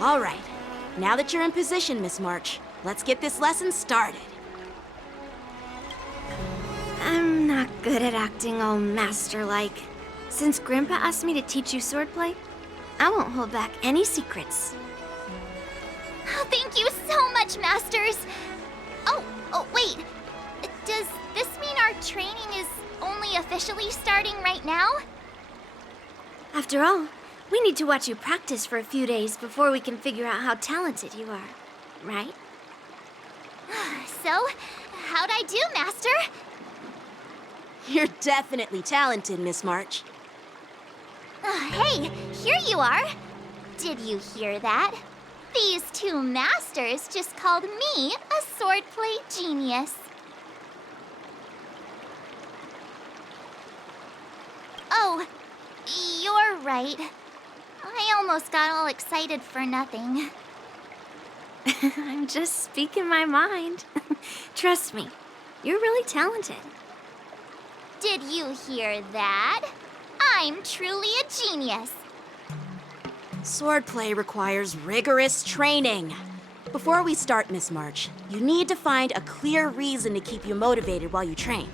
All right. Now that you're in position, Miss March, let's get this lesson started. I'm not good at acting all master-like. Since Grandpa asked me to teach you swordplay, I won't hold back any secrets. Oh, thank you so much, Masters! Oh, wait. Does this mean our training is only officially starting right now? After all, we need to watch you practice for a few days before we can figure out how talented you are, right? So, how'd I do, Master? You're definitely talented, Miss March. Hey, here you are. Did you hear that? These two masters just called me a swordplay genius. Oh, you're right. I almost got all excited for nothing. I'm just speaking my mind. Trust me, you're really talented. Did you hear that? I'm truly a genius. Swordplay requires rigorous training. Before we start, Miss March, you need to find a clear reason to keep you motivated while you train.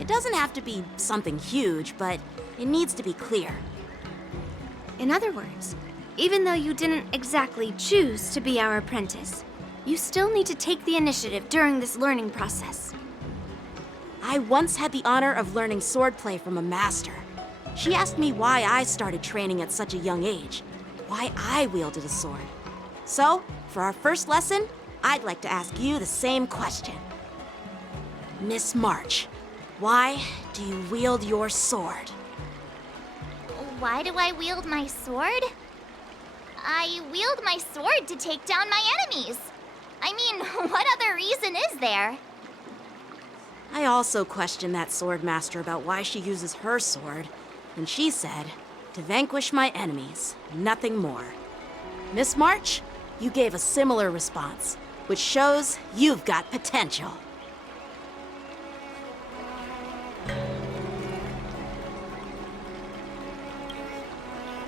It doesn't have to be something huge, but it needs to be clear. In other words, even though you didn't exactly choose to be our apprentice, you still need to take the initiative during this learning process. I once had the honor of learning swordplay from a master. She asked me why I started training at such a young age, why I wielded a sword. So, for our first lesson, I'd like to ask you the same question. Miss March, why do you wield your sword? Why do I wield my sword? I wield my sword to take down my enemies. I mean, what other reason is there? I also questioned that sword master about why she uses her sword, and she said, to vanquish my enemies, nothing more. Miss March, you gave a similar response, which shows you've got potential.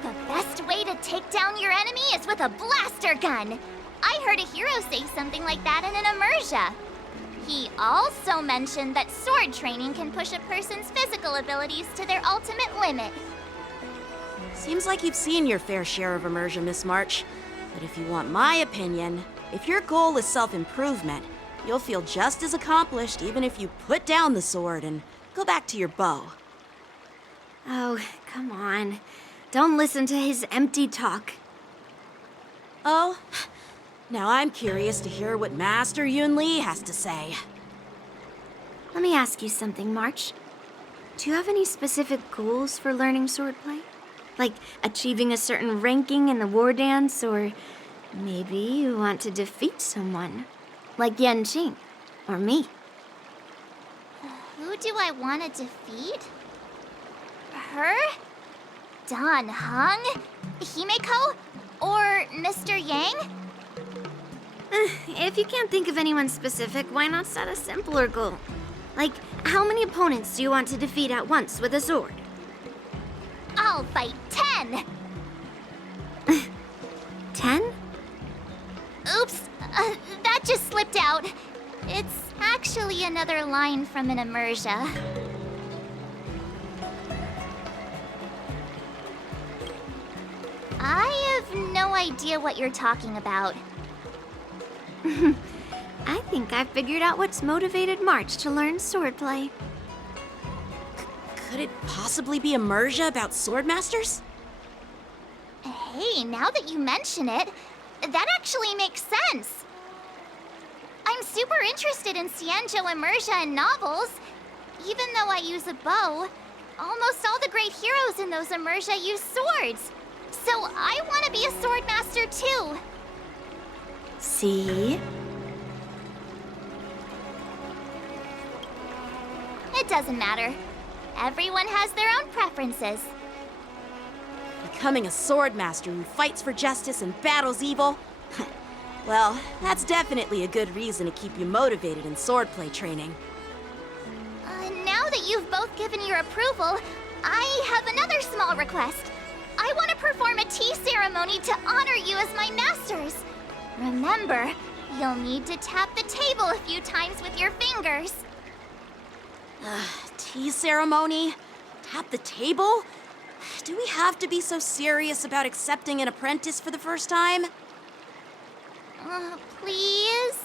The best way to take down your enemy is with a blaster gun. I heard a hero say something like that in an immersia. He also mentioned that sword training can push a person's physical abilities to their ultimate limit. Seems like you've seen your fair share of immersion, Miss March. But if you want my opinion, if your goal is self-improvement, you'll feel just as accomplished even if you put down the sword and go back to your bow. Oh, come on. Don't listen to his empty talk. Oh, now I'm curious to hear what Master Yun Li has to say. Let me ask you something, March. Do you have any specific goals for learning swordplay? Like achieving a certain ranking in the war dance, or maybe you want to defeat someone, like Yan Qing, or me. Who do I want to defeat? Her? Dan Heng? Himeko? Or Mr. Yang? If you can't think of anyone specific, why not set a simpler goal? Like, how many opponents do you want to defeat at once with a sword? I'll fight 10! 10? Oops, that just slipped out. It's actually another line from an immersia. I have no idea what you're talking about. I think I figured out what's motivated March to learn swordplay. Could it possibly be immersia about swordmasters? Hey, now that you mention it, that actually makes sense. I'm super interested in Xianzhou immersia and novels. Even though I use a bow, almost all the great heroes in those immersia use swords. So I want to be a swordmaster too. See? It doesn't matter. Everyone has their own preferences. Becoming a swordmaster who fights for justice and battles evil? Well, that's definitely a good reason to keep you motivated in swordplay training. Now that you've both given your approval, I have another small request. I want to perform a tea ceremony to honor you as my master Remember, you'll need to tap the table a few times with your fingers. Tea ceremony? Tap the table? Do we have to be so serious about accepting an apprentice for the first time? Please?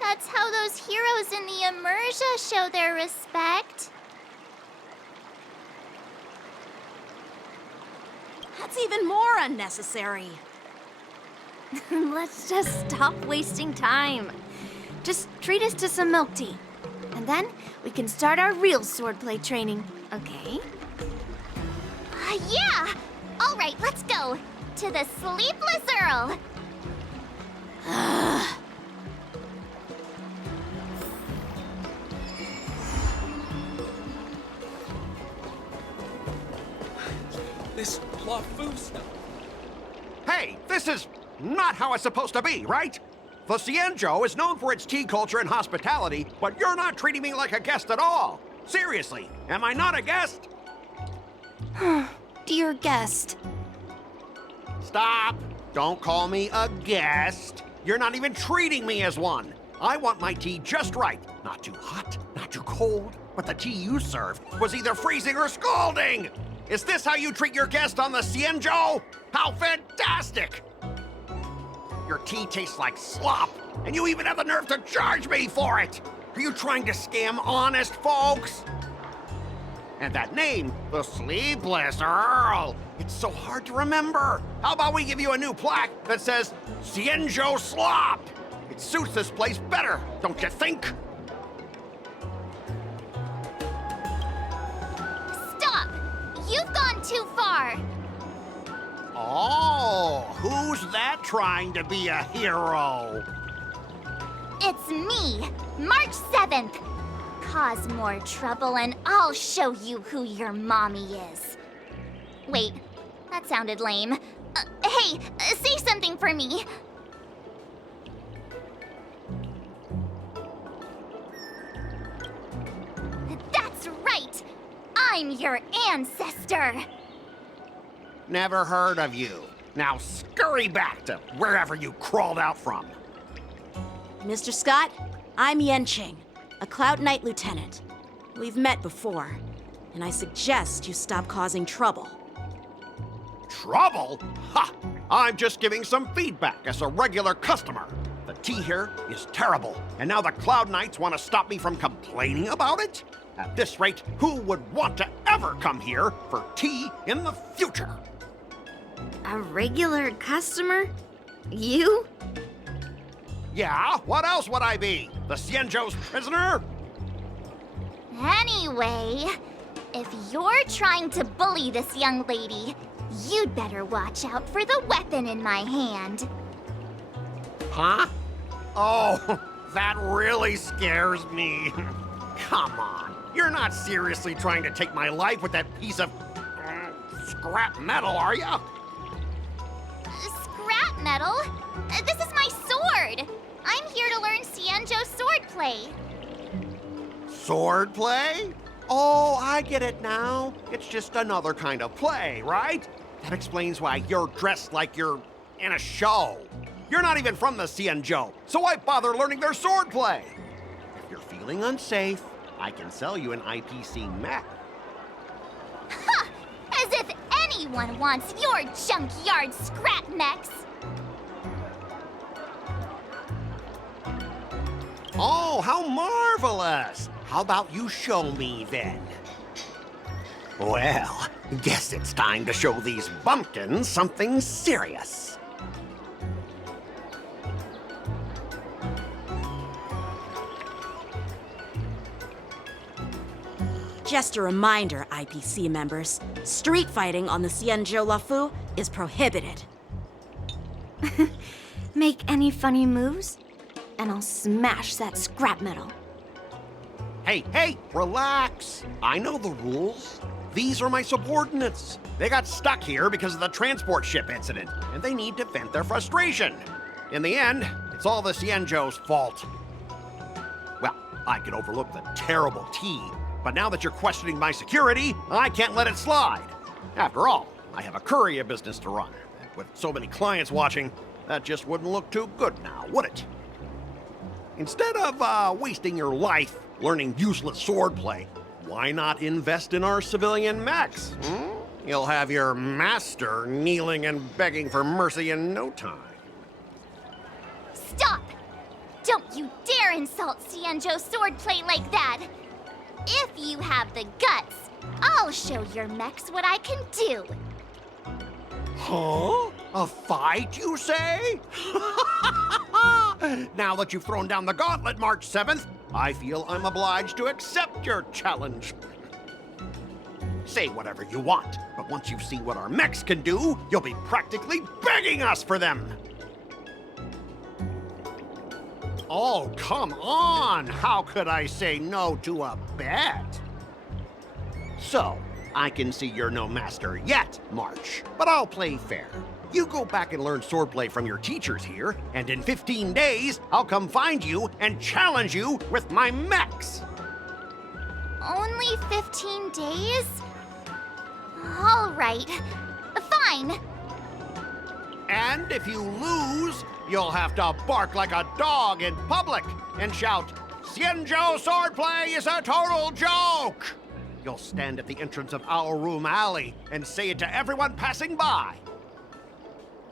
That's how those heroes in the Immersia show their respect. That's even more unnecessary. Let's just stop wasting time. Just treat us to some milk tea. And then we can start our real swordplay training, okay? Yeah! All right, let's go. To the Sleepless Earl. This LaFou stuff. Hey, this is not how it's supposed to be, right? The Xianzhou is known for its tea culture and hospitality, but you're not treating me like a guest at all. Seriously, am I not a guest? Dear guest. Stop! Don't call me a guest. You're not even treating me as one. I want my tea just right. Not too hot, not too cold, but the tea you served was either freezing or scalding. Is this how you treat your guest on the Xianzhou? How fantastic! Your tea tastes like slop, and you even have the nerve to charge me for it! Are you trying to scam honest folks? And that name, the Sleepless Earl, it's so hard to remember. How about we give you a new plaque that says Xianzhou Slop? It suits this place better, don't you think? Stop! You've gone too far. Oh, who's that trying to be a hero? It's me, March 7th. Cause more trouble and I'll show you who your mommy is. Wait, that sounded lame. Hey, say something for me. That's right! I'm your ancestor! Never heard of you. Now scurry back to wherever you crawled out from. Mr. Scott, I'm Yenching, a Cloud Knight lieutenant. We've met before, and I suggest you stop causing trouble. Trouble? Ha! I'm just giving some feedback as a regular customer. The tea here is terrible, and now the Cloud Knights want to stop me from complaining about it? At this rate, who would want to ever come here for tea in the future? A regular customer? You? Yeah, what else would I be? The Xianzhou's prisoner? Anyway, if you're trying to bully this young lady, you'd better watch out for the weapon in my hand. Huh? Oh, that really scares me. Come on, you're not seriously trying to take my life with that piece of scrap metal, are ya? Scrap metal? This is my sword! I'm here to learn Xianzhou swordplay. Swordplay? Oh, I get it now. It's just another kind of play, right? That explains why you're dressed like you're in a show. You're not even from the Xianzhou, so why bother learning their swordplay? If you're feeling unsafe, I can sell you an IPC mech. Ha! As if anyone wants your junkyard scrap mechs! Oh, how marvelous! How about you show me then? Well, guess it's time to show these bumpkins something serious. Just a reminder, IPC members, street fighting on the Xianzhou LaFou is prohibited. Make any funny moves, and I'll smash that scrap metal. Hey, relax. I know the rules. These are my subordinates. They got stuck here because of the transport ship incident, and they need to vent their frustration. In the end, it's all the Xianzhou's fault. Well, I could overlook the terrible tea, but now that you're questioning my security, I can't let it slide. After all, I have a courier business to run. With so many clients watching, That just wouldn't look too good now, would it? Instead of wasting your life learning useless swordplay, why not invest in our civilian mechs? You'll have your master kneeling and begging for mercy in no time. Stop! Don't you dare insult Xianzhou swordplay like that! If you have the guts, I'll show your mechs what I can do. Huh? A fight, you say? Now that you've thrown down the gauntlet, March 7th, I feel I'm obliged to accept your challenge. Say whatever you want, but once you've seen what our mechs can do, you'll be practically begging us for them. Oh, come on! How could I say no to a bet? So, I can see you're no master yet, March, but I'll play fair. You go back and learn swordplay from your teachers here, and in 15 days, I'll come find you and challenge you with my mechs. Only 15 days? All right. Fine. And if you lose, you'll have to bark like a dog in public and shout, "Xianzhou swordplay is a total joke!" You'll stand at the entrance of our room alley and say it to everyone passing by.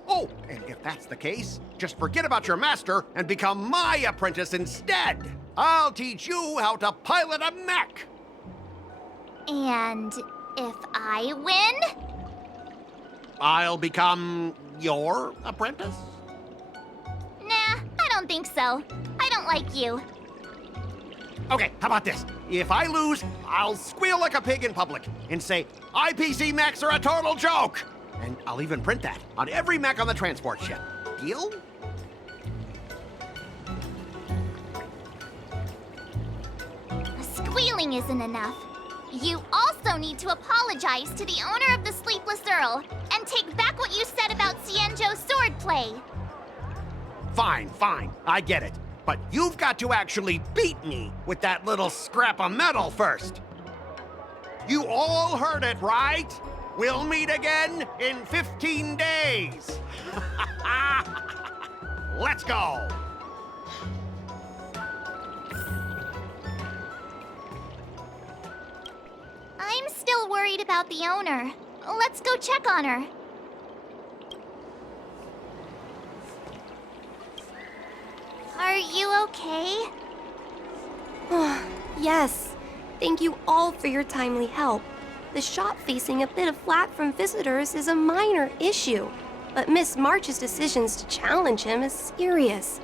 Oh, and if that's the case, just forget about your master and become my apprentice instead. I'll teach you how to pilot a mech. And if I win? I'll become your apprentice? Nah, I don't think so. I don't like you. Okay, how about this? If I lose, I'll squeal like a pig in public and say, IPC mechs are a total joke! And I'll even print that on every mech on the transport ship. Deal? Squealing isn't enough. You also need to apologize to the owner of the Sleepless Earl and take back what you said about Xianzhou swordplay. Fine, fine, I get it. But you've got to actually beat me with that little scrap of metal first. You all heard it, right? We'll meet again in 15 days. Let's go. I'm still worried about the owner. Let's go check on her. Are you okay? Yes. Thank you all for your timely help. The shop facing a bit of flack from visitors is a minor issue, but Miss March's decisions to challenge him is serious.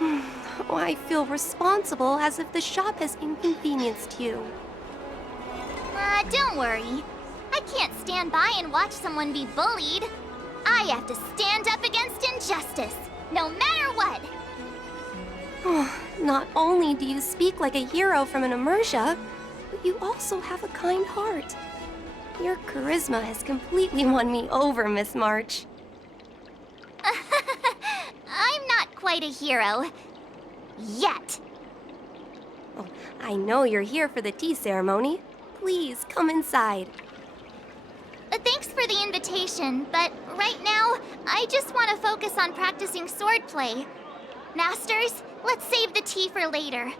Oh, I feel responsible as if the shop has inconvenienced you. Don't worry. I can't stand by and watch someone be bullied. I have to stand up against injustice, no matter what. Not only do you speak like a hero from an immersia, but you also have a kind heart. Your charisma has completely won me over, Miss March. I'm not quite a hero. Yet. Oh, I know you're here for the tea ceremony. Please, come inside. Thanks for the invitation, but right now, I just want to focus on practicing swordplay. Masters, let's save the tea for later.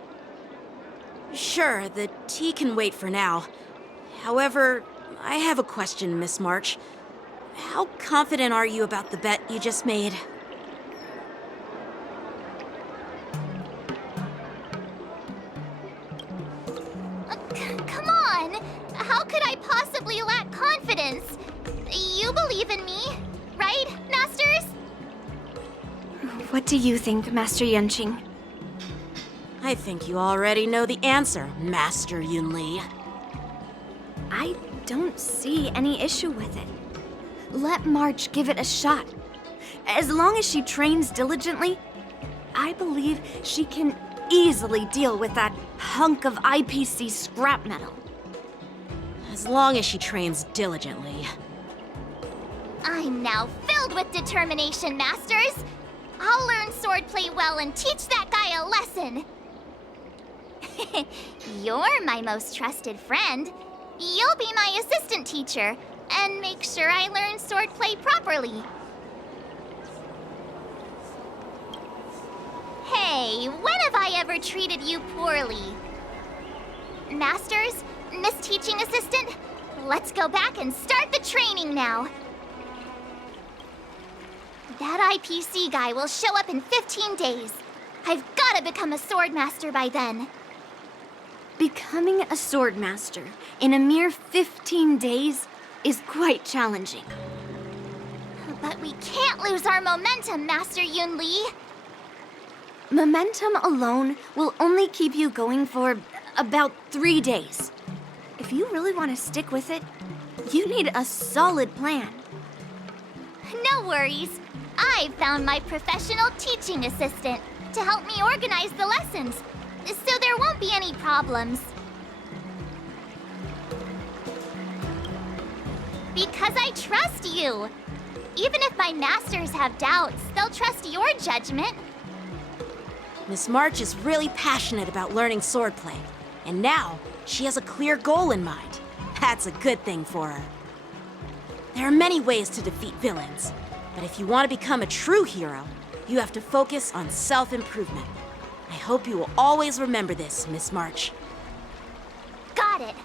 Sure, the tea can wait for now. However, I have a question, Miss March. How confident are you about the bet you just made? Come on! How could I possibly lack confidence? You believe in me, right, Masters? What do you think, Master Yunqing? I think you already know the answer, Master Yunli. I don't see any issue with it. Let March give it a shot. As long as she trains diligently, I believe she can easily deal with that hunk of IPC scrap metal. As long as she trains diligently. I'm now filled with determination, Masters! I'll learn swordplay well and teach that guy a lesson! You're my most trusted friend. You'll be my assistant teacher and make sure I learn swordplay properly. ever treated you poorly. Masters, Miss Teaching Assistant, let's go back and start the training now. That IPC guy will show up in 15 days. I've gotta become a sword master by then. Becoming a sword master in a mere 15 days is quite challenging. But we can't lose our momentum, Master Yun Li. Momentum alone will only keep you going for about 3 days. If you really want to stick with it, you need a solid plan. No worries. I've found my professional teaching assistant to help me organize the lessons, so there won't be any problems. Because I trust you. Even if my masters have doubts, they'll trust your judgment. Miss March is really passionate about learning swordplay, and now she has a clear goal in mind. That's a good thing for her. There are many ways to defeat villains, but if you want to become a true hero, you have to focus on self-improvement. I hope you will always remember this, Miss March. Got it.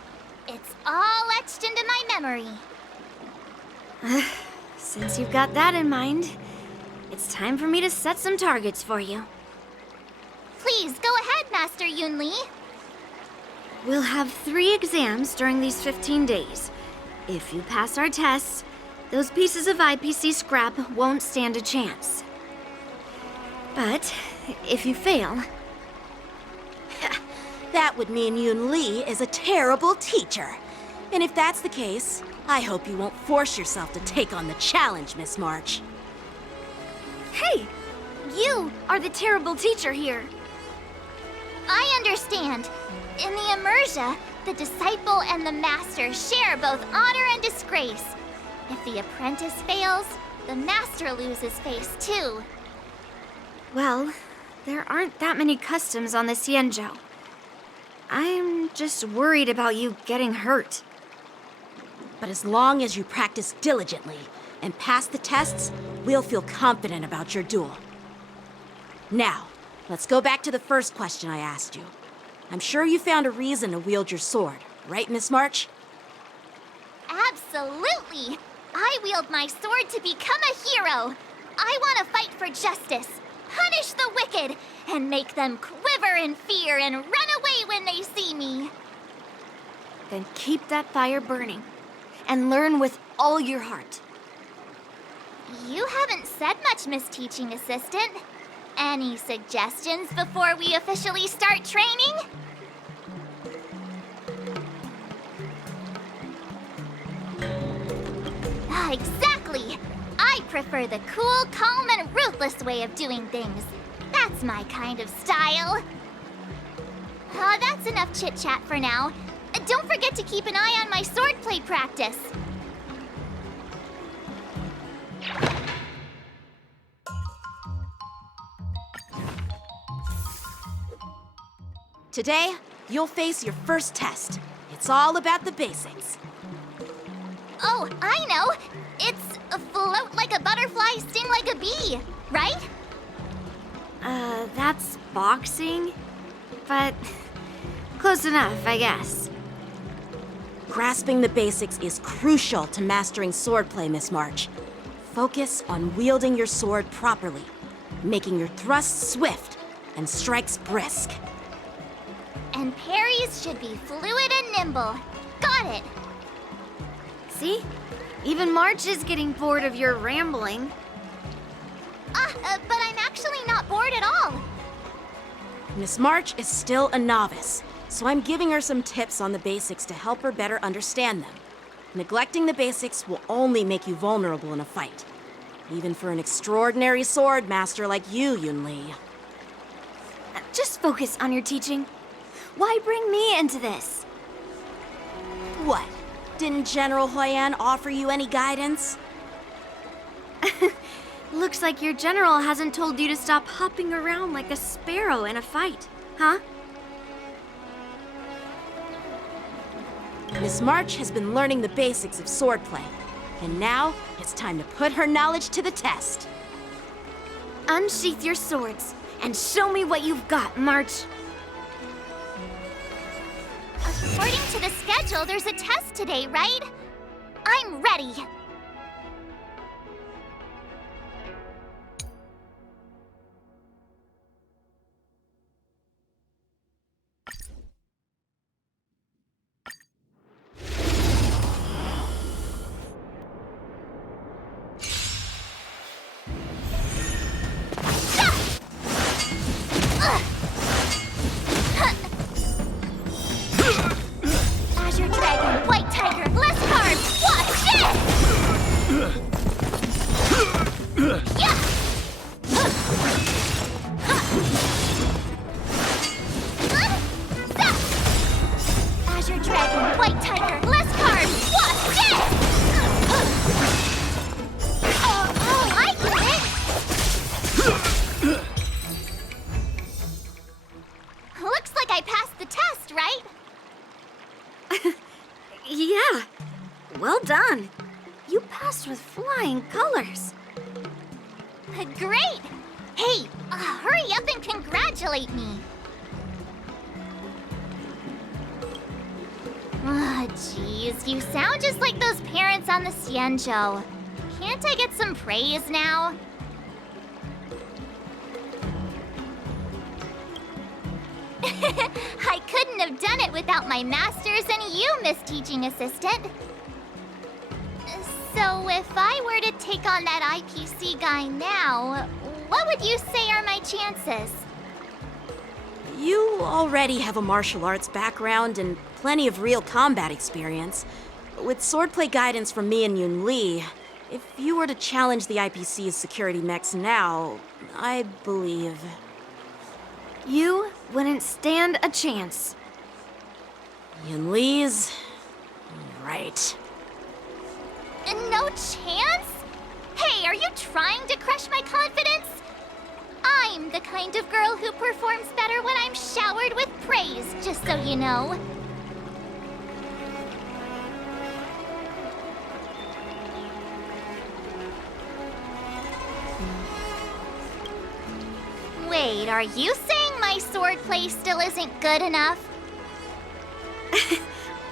It's all etched into my memory. Since you've got that in mind, it's time for me to set some targets for you. Please go ahead, Master Yun Li. We'll have 3 exams during these 15 days. If you pass our tests, those pieces of IPC scrap won't stand a chance. But if you fail, That would mean Yun Li is a terrible teacher. And if that's the case, I hope you won't force yourself to take on the challenge, Miss March. hey, you are the terrible teacher here. I understand. In the Immersia, the disciple and the master share both honor and disgrace. If the apprentice fails, the master loses face too. Well, there aren't that many customs on the Xianzhou. I'm just worried about you getting hurt. But as long as you practice diligently and pass the tests, we'll feel confident about your duel. Now, let's go back to the first question I asked you. I'm sure you found a reason to wield your sword, right, Miss March? Absolutely! I wield my sword to become a hero. I want to fight for justice, punish the wicked, and make them quiver in fear and run away when they see me. Then keep that fire burning and learn with all your heart. You haven't said much, Miss Teaching Assistant. Any suggestions before we officially start training? Exactly! I prefer the cool, calm, and ruthless way of doing things. That's my kind of style. That's enough chit-chat for now. Don't forget to keep an eye on my swordplay practice. Today, you'll face your first test. It's all about the basics. Oh, I know! It's float like a butterfly, sting like a bee, right? That's boxing? But close enough, I guess. Grasping the basics is crucial to mastering swordplay, Miss March. Focus on wielding your sword properly, making your thrusts swift and strikes brisk. And parries should be fluid and nimble. Got it! See? Even March is getting bored of your rambling. But I'm actually not bored at all. Miss March is still a novice, so I'm giving her some tips on the basics to help her better understand them. Neglecting the basics will only make you vulnerable in a fight. Even for an extraordinary sword master like you, Yun Li. Just focus on your teaching. Why bring me into this? What? Didn't General Huyan offer you any guidance? Looks like your general hasn't told you to stop hopping around like a sparrow in a fight, huh? Miss March has been learning the basics of swordplay, and now it's time to put her knowledge to the test. Unsheath your swords and show me what you've got, March. according to the schedule, there's a test today, right? I'm ready. Azure Dragon, White Tiger, less cards! Watch this! Yeah! Azure Dragon, White Tiger, less cards! Watch this! Oh, I get it! Looks like I passed the test, right? Yeah. Well done. You passed with flying colors. Great! Hey, hurry up and congratulate me. Ah, jeez, you sound just like those parents on the Xianzhou. Can't I get some praise now? I couldn't have done it without my masters and you, Miss Teaching Assistant. So if I were to take on that IPC guy now, what would you say are my chances? You already have a martial arts background and plenty of real combat experience. With swordplay guidance from me and Yun Li, if you were to challenge the IPC's security mechs now, I believe... You wouldn't stand a chance. Yun Li's... right. No chance? Hey, are you trying to crush my confidence? I'm the kind of girl who performs better when I'm showered with praise, just so you know. Wait, are you saying my swordplay still isn't good enough?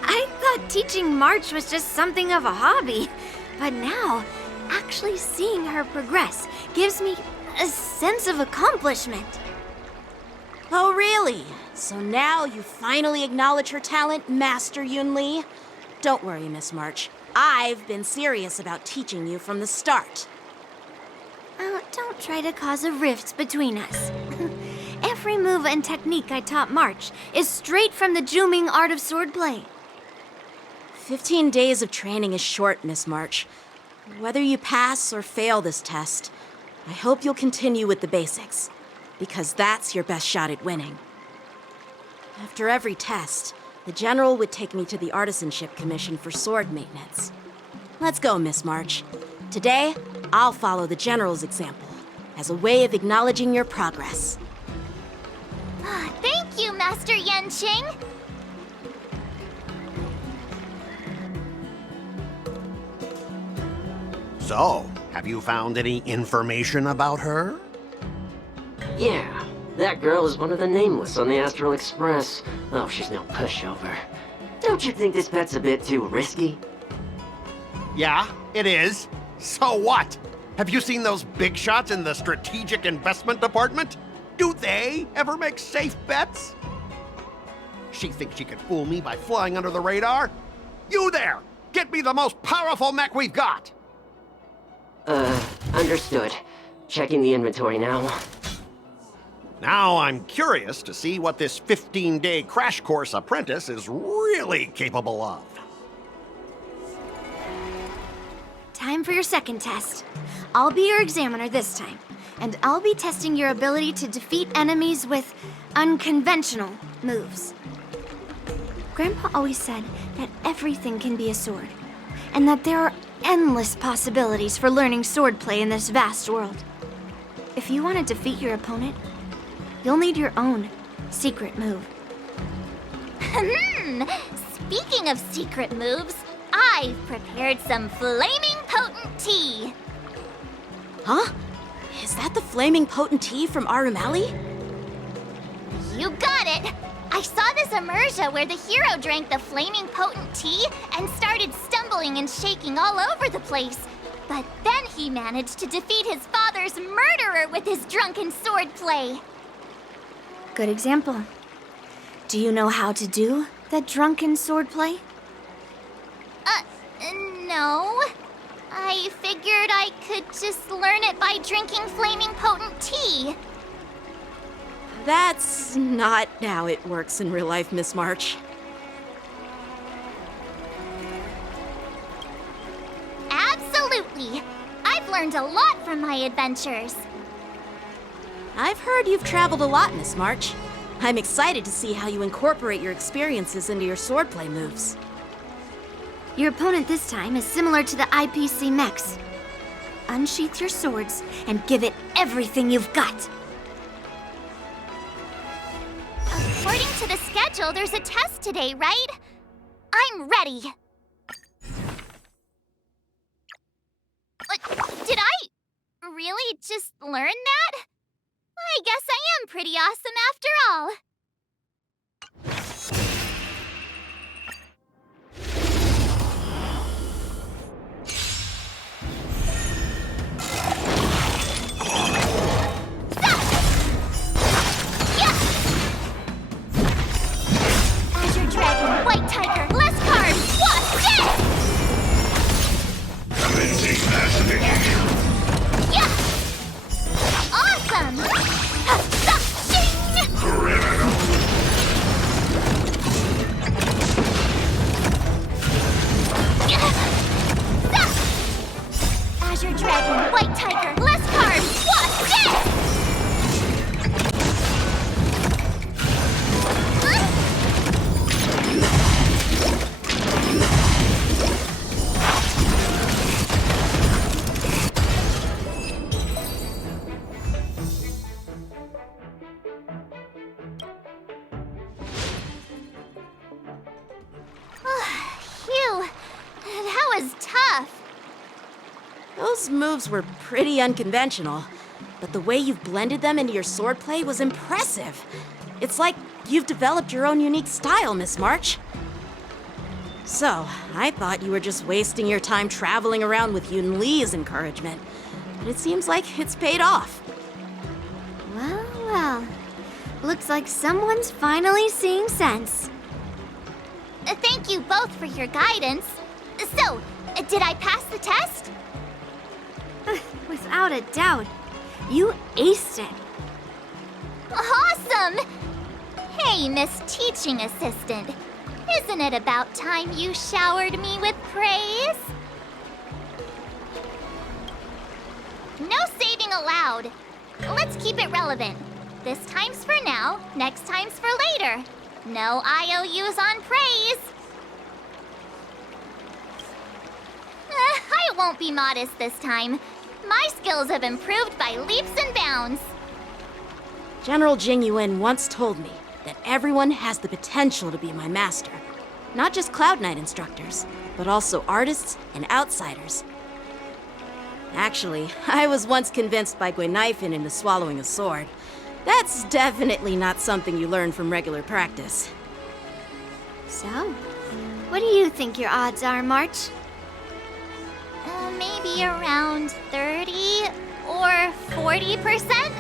I thought teaching March was just something of a hobby, but now, actually seeing her progress gives me a sense of accomplishment. Oh, really? So now you finally acknowledge her talent, Master Yun Li? Don't worry, Miss March. I've been serious about teaching you from the start. Don't try to cause a rift between us. Every move and technique I taught March is straight from the Juming art of swordplay. 15 days of training is short, Miss March. Whether you pass or fail this test, I hope you'll continue with the basics, because that's your best shot at winning. After every test, the General would take me to the Artisanship Commission for sword maintenance. Let's go, Miss March. Today, I'll follow the General's example as a way of acknowledging your progress. Thank you, Master Yanqing. So, have you found any information about her? Yeah, that girl is one of the nameless on the Astral Express. Oh, she's no pushover. Don't you think this pet's a bit too risky? Yeah, it is. So what? Have you seen those big shots in the Strategic Investment Department? Do they ever make safe bets? She thinks she can fool me by flying under the radar? You there! Get me the most powerful mech we've got! Understood. Checking the inventory now. Now I'm curious to see what this 15-day crash course apprentice is really capable of. Time for your second test. I'll be your examiner this time, and I'll be testing your ability to defeat enemies with unconventional moves. Grandpa always said that everything can be a sword, and that there are endless possibilities for learning swordplay in this vast world. If you want to defeat your opponent, you'll need your own secret move. Speaking of secret moves, I've prepared some flaming potent tea. Huh? Is that the flaming potent tea from Arumali? You got it! I saw this immersion where the hero drank the flaming potent tea and started stumbling and shaking all over the place. But then he managed to defeat his father's murderer with his drunken swordplay. Good example. Do you know how to do the drunken swordplay? No. I figured I could just learn it by drinking flaming potent tea. That's not how it works in real life, Miss March. Absolutely. I've learned a lot from my adventures. I've heard you've traveled a lot, Miss March. I'm excited to see how you incorporate your experiences into your swordplay moves. Your opponent this time is similar to the IPC mechs. Unsheath your swords and give it everything you've got. According to the schedule, there's a test today, right? I'm ready. Did I really just learn that? I guess I am pretty awesome after all. Azure Dragon, White Tiger, less cards, what's this? Commencing massification. Yeah! Awesome! Zing! Criminal. Azure Dragon, White Tiger, less cards, what's this? Phew, that was tough. Those moves were pretty unconventional, but the way you've blended them into your swordplay was impressive. It's like you've developed your own unique style, Miss March. So, I thought you were just wasting your time traveling around with Yun Li's encouragement, but it seems like it's paid off. Well, well. Looks like someone's finally seeing sense. Thank you both for your guidance. So, did I pass the test? Without a doubt. You aced it. Awesome! Hey, Miss Teaching Assistant. Isn't it about time you showered me with praise? No saving allowed. Let's keep it relevant. This time's for now, next time's for later. No IOUs on praise. I won't be modest this time. My skills have improved by leaps and bounds. General Jing Yuan once told me that everyone has the potential to be my master. Not just Cloud Knight instructors, but also artists and outsiders. Actually, I was once convinced by Guinifin into swallowing a sword. That's definitely not something you learn from regular practice. So, what do you think your odds are, March? Maybe around 30 or 40%?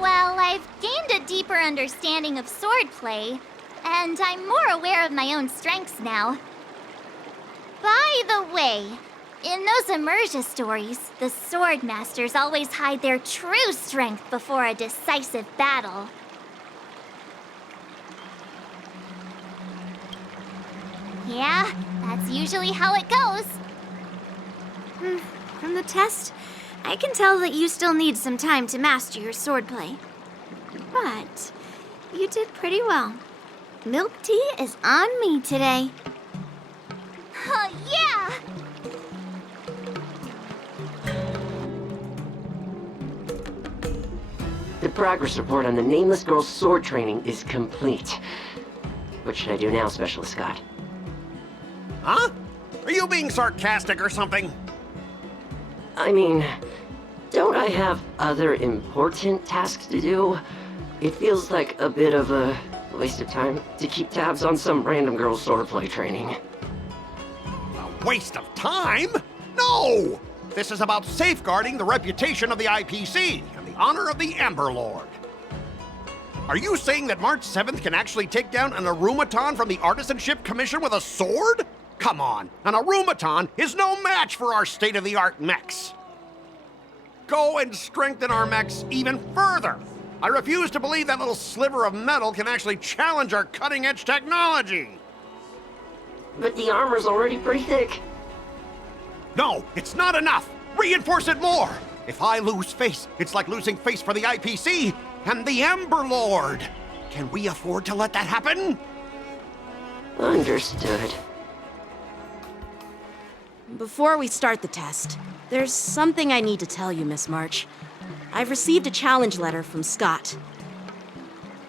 Well, I've gained a deeper understanding of swordplay, and I'm more aware of my own strengths now. By the way, in those immersion stories, the sword masters always hide their true strength before a decisive battle. Yeah, that's usually how it goes. From the test, I can tell that you still need some time to master your swordplay. But you did pretty well. Milk tea is on me today. Yeah! The progress report on the Nameless Girl's sword training is complete. What should I do now, Specialist Scott? Huh? Are you being sarcastic or something? I mean, Don't I have other important tasks to do? It feels like a bit of a waste of time to keep tabs on some random girl's swordplay training. A waste of time? No! This is about safeguarding the reputation of the IPC and the honor of the Ember Lord. Are you saying that March 7th can actually take down an Arumaton from the Artisanship Commission with a sword? Come on, an Arumaton is no match for our state-of-the-art mechs. Go and strengthen our mechs even further. I refuse to believe that little sliver of metal can actually challenge our cutting-edge technology. But the armor's already pretty thick. No, it's not enough. Reinforce it more. If I lose face, it's like losing face for the IPC and the Ember Lord. Can we afford to let that happen? Understood. Before we start the test, there's something I need to tell you, Miss March. I've received a challenge letter from Scott.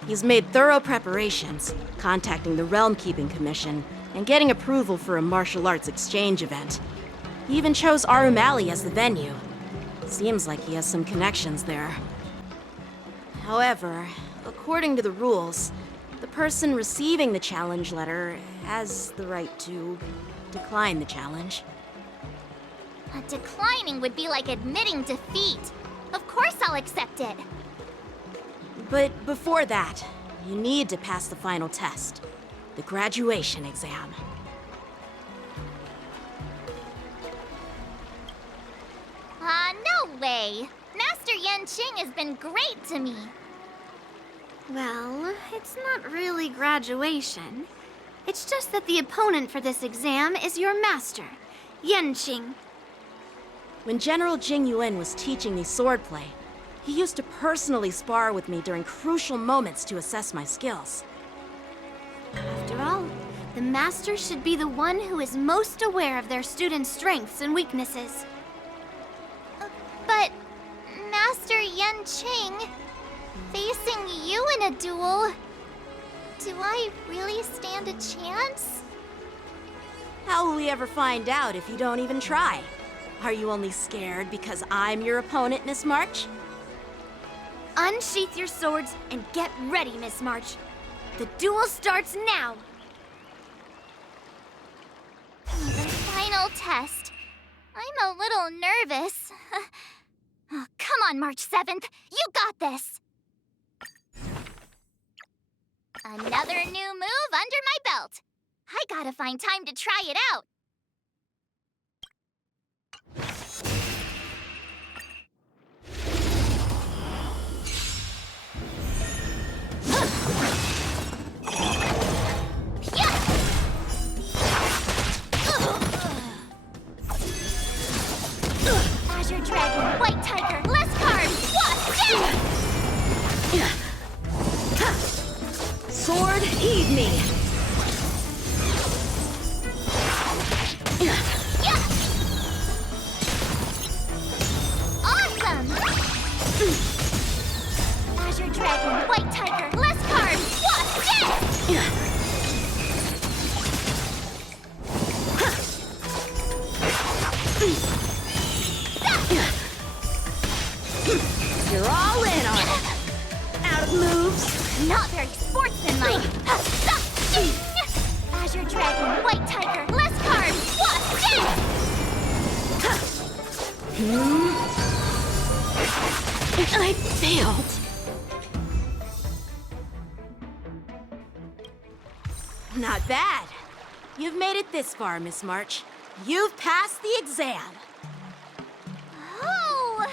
He's made thorough preparations, contacting the Realm Keeping Commission and getting approval for a martial arts exchange event. He even chose Arumali as the venue. Seems like he has some connections there. However, according to the rules, the person receiving the challenge letter has the right to decline the challenge. Declining would be like admitting defeat. Of course I'll accept it. But before that, you need to pass the final test, the graduation exam. No way. Master Yen Qing has been great to me. Well, it's not really graduation. It's just that the opponent for this exam is your master, Yenqing. When General Jing Yuan was teaching me swordplay, he used to personally spar with me during crucial moments to assess my skills. After all, the master should be the one who is most aware of their students' strengths and weaknesses. But, Master Yen Qing, facing you in a duel, do I really stand a chance? How will we ever find out if you don't even try? Are you only scared because I'm your opponent, Miss March? Unsheath your swords and get ready, Miss March. The duel starts now! The final test. I'm a little nervous. Oh, come on, March 7th. You got this! Another new move under my belt. I gotta find time to try it out. Azure Dragon, White Tiger, less cards, Sword, heed me! Awesome! Azure Dragon, White Tiger, less cards, You're all in on it! Out of moves! Not very sportsmanlike. Azure Dragon, White Tiger, less cards, I failed. Not bad. You've made it this far, Miss March. You've passed the exam. Oh!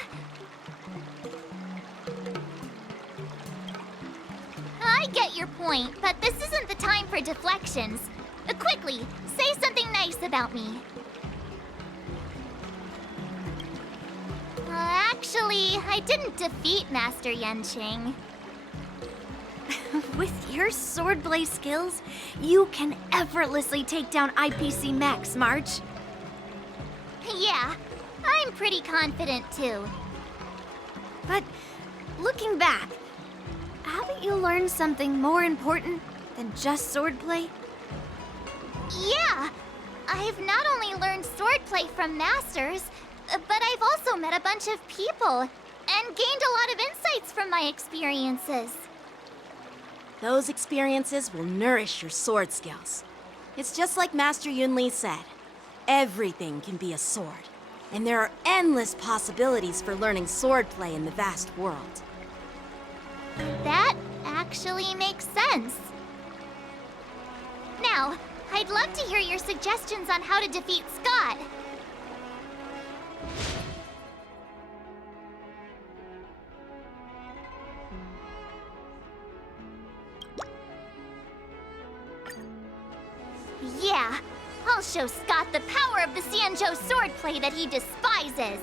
I get your point, but this isn't the time for deflections. Quickly, say something nice about me. Actually, I didn't defeat Master Yen Qing. With your swordplay skills, you can effortlessly take down IPC mechs, March. Yeah, I'm pretty confident too. But looking back, haven't you learned something more important than just swordplay? Yeah, I've not only learned swordplay from masters, But I've also met a bunch of people and gained a lot of insights from my experiences. Those experiences will nourish your sword skills. It's just like Master Yunli said. Everything can be a sword. And there are endless possibilities for learning swordplay in the vast world. That actually makes sense. Now, I'd love to hear your suggestions on how to defeat Scott. Yeah, I'll show Scott the power of the Xianzhou swordplay that he despises.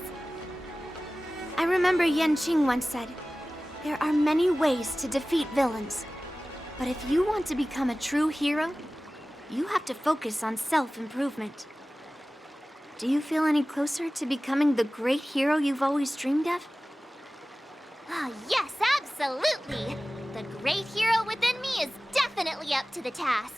I remember Yan Qing once said, there are many ways to defeat villains. But if you want to become a true hero, you have to focus on self-improvement. Do you feel any closer to becoming the great hero you've always dreamed of? Ah, yes, absolutely. The great hero within me is definitely up to the task.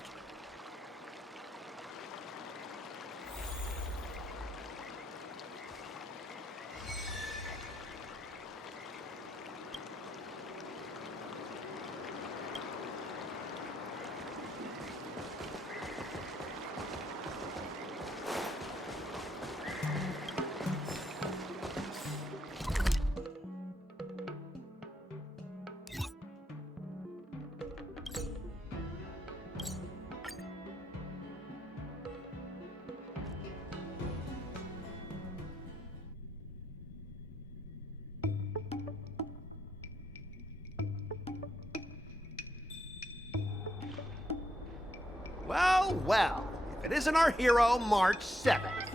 Well, well, if it isn't our hero, March 7th.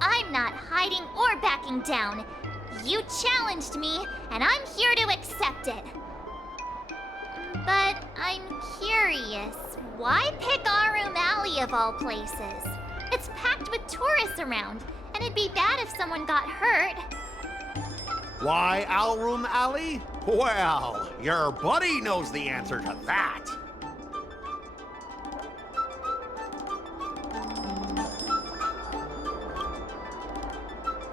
I'm not hiding or backing down. You challenged me, and I'm here to accept it. But I'm curious, why pick Arum Alley of all places? It's packed with tourists around, and it'd be bad if someone got hurt. Why Alroom Alley? Well, your buddy knows the answer to that.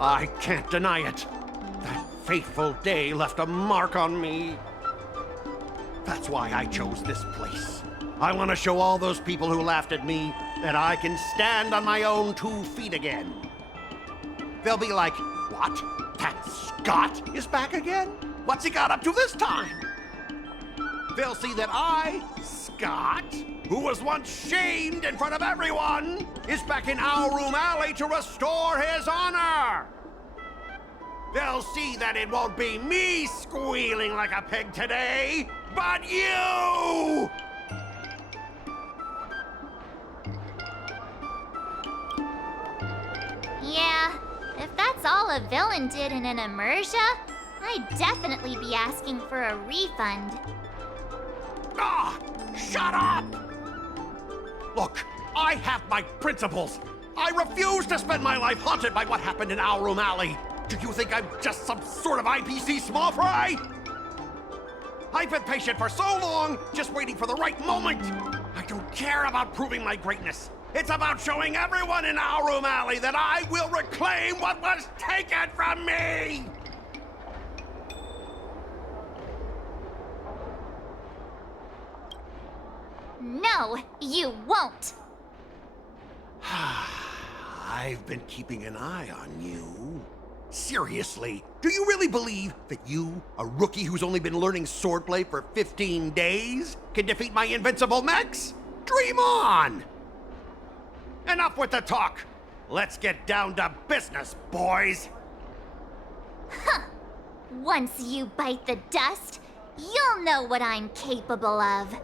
I can't deny it. That fateful day left a mark on me. That's why I chose this place. I want to show all those people who laughed at me that I can stand on my own 2 feet again. They'll be like, what? That Scott is back again? What's he got up to this time? They'll see that I, Scott, who was once shamed in front of everyone, is back in Alroom Alley to restore his honor. They'll see that it won't be me squealing like a pig today, but you! Yeah, if that's all a villain did in an immersia, I'd definitely be asking for a refund. Ah! Shut up! Look, I have my principles. I refuse to spend my life haunted by what happened in Alroom Alley. Do you think I'm just some sort of IPC small fry? I've been patient for so long, just waiting for the right moment. I don't care about proving my greatness. It's about showing everyone in Alroom Alley that I will reclaim what was taken from me! No, you won't! I've been keeping an eye on you. Seriously, do you really believe that you, a rookie who's only been learning swordplay for 15 days, can defeat my invincible mechs? Dream on! Enough with the talk! Let's get down to business, boys! Once you bite the dust, you'll know what I'm capable of.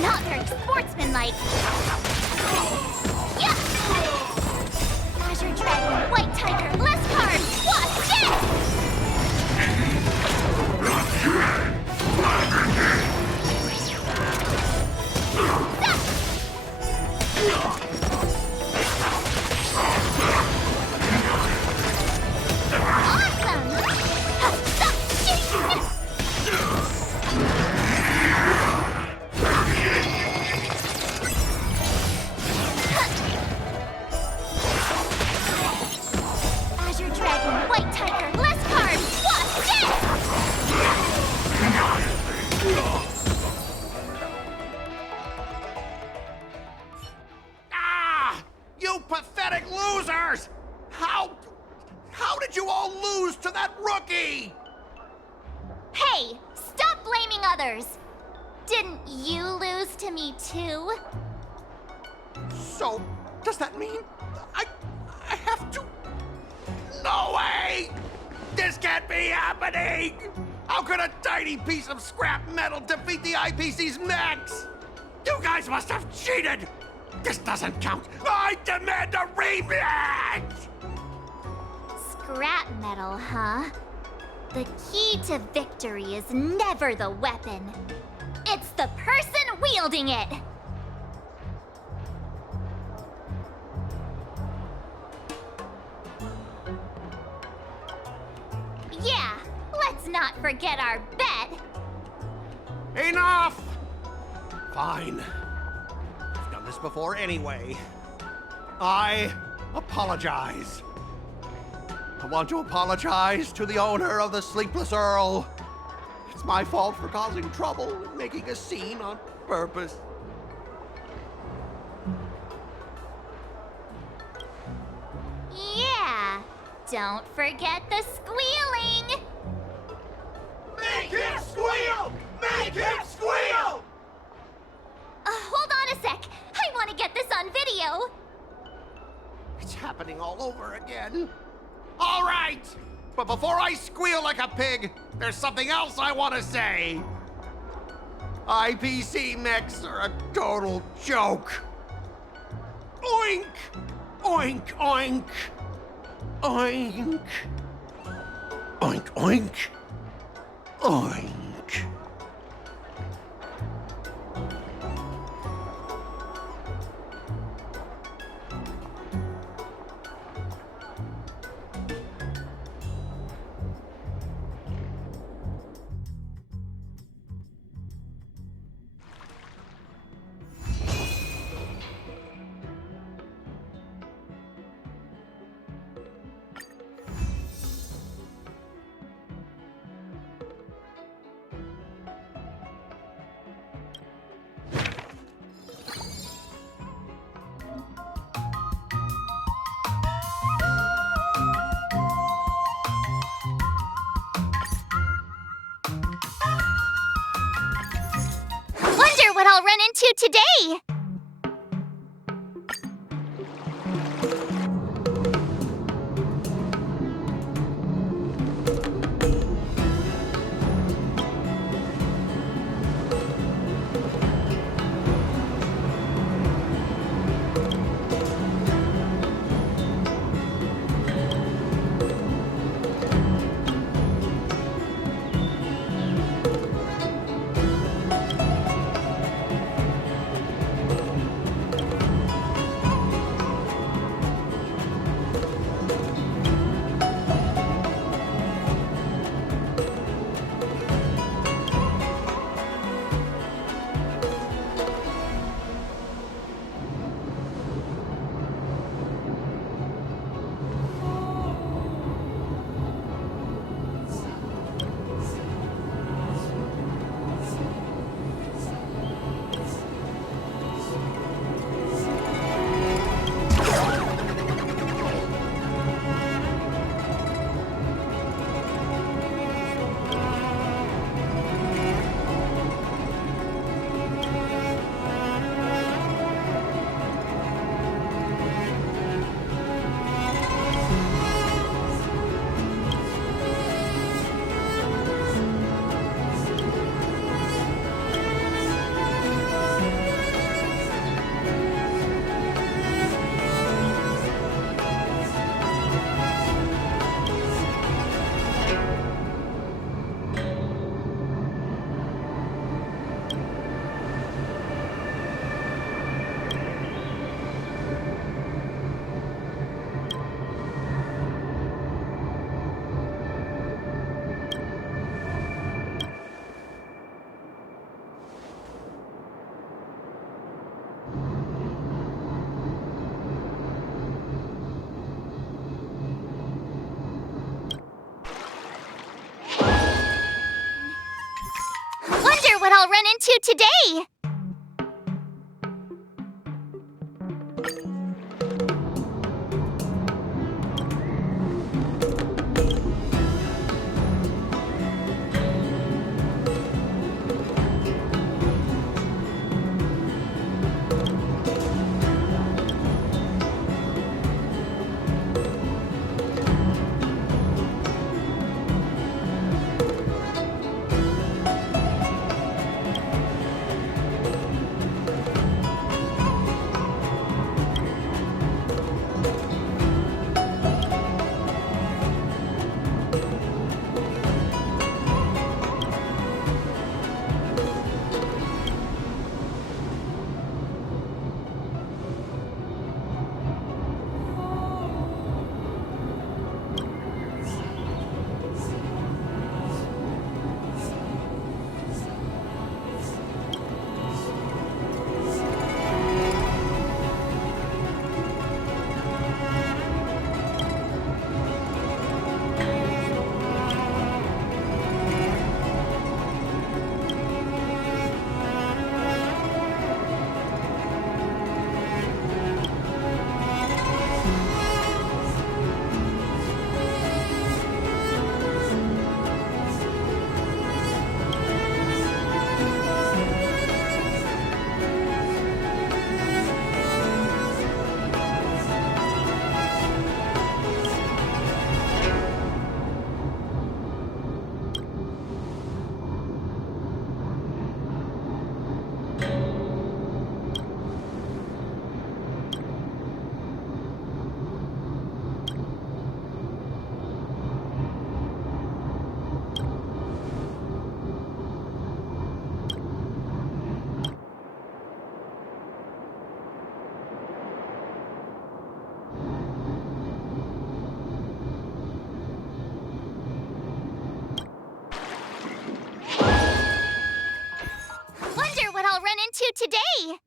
Not very sportsmanlike. Yeah! Azure Dragon, White Tiger, less cards! Watch it! pathetic losers! How did you all lose to that rookie? Hey, stop blaming others! Didn't you lose to me too? So, does that mean I have to? No way! This can't be happening! How could a tiny piece of scrap metal defeat the IPC's mechs? You guys must have cheated! This doesn't count! I demand a rematch! Scrap metal, huh? The key to victory is never the weapon. It's the person wielding it! Yeah, let's not forget our bet. Enough! Fine. I've done this before anyway. I apologize. I want to apologize to the owner of the Sleepless Earl. It's my fault for causing trouble and making a scene on purpose. Yeah, don't forget the squealing! Make him squeal! Make him squeal! Hold on a sec. I want to get this on video. It's happening all over again. All right! But before I squeal like a pig, there's something else I want to say. IPC mechs are a total joke. Oink! Oink, oink! Oink! Oink, oink! Oink! Wonder what I'll run into today! What I'll run into today! into today!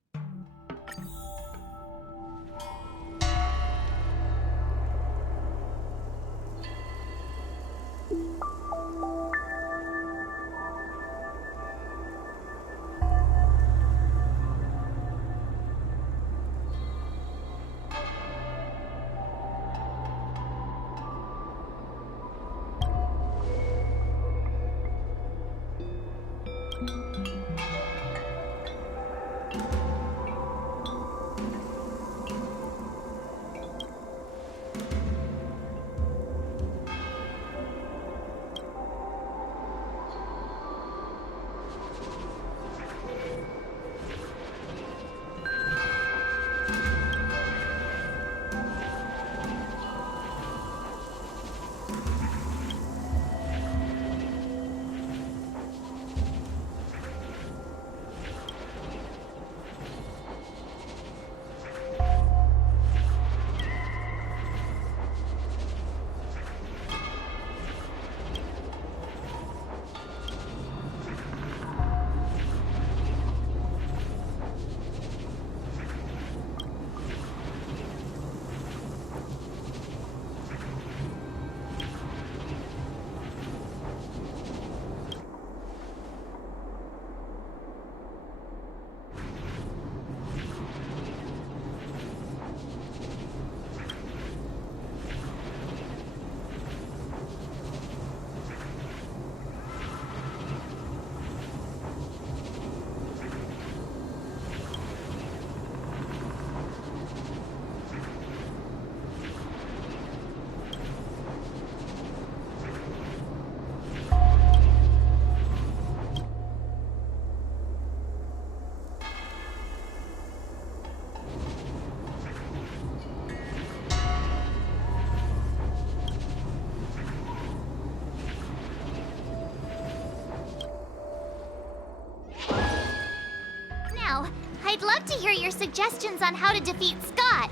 Now, I'd love to hear your suggestions on how to defeat Scott.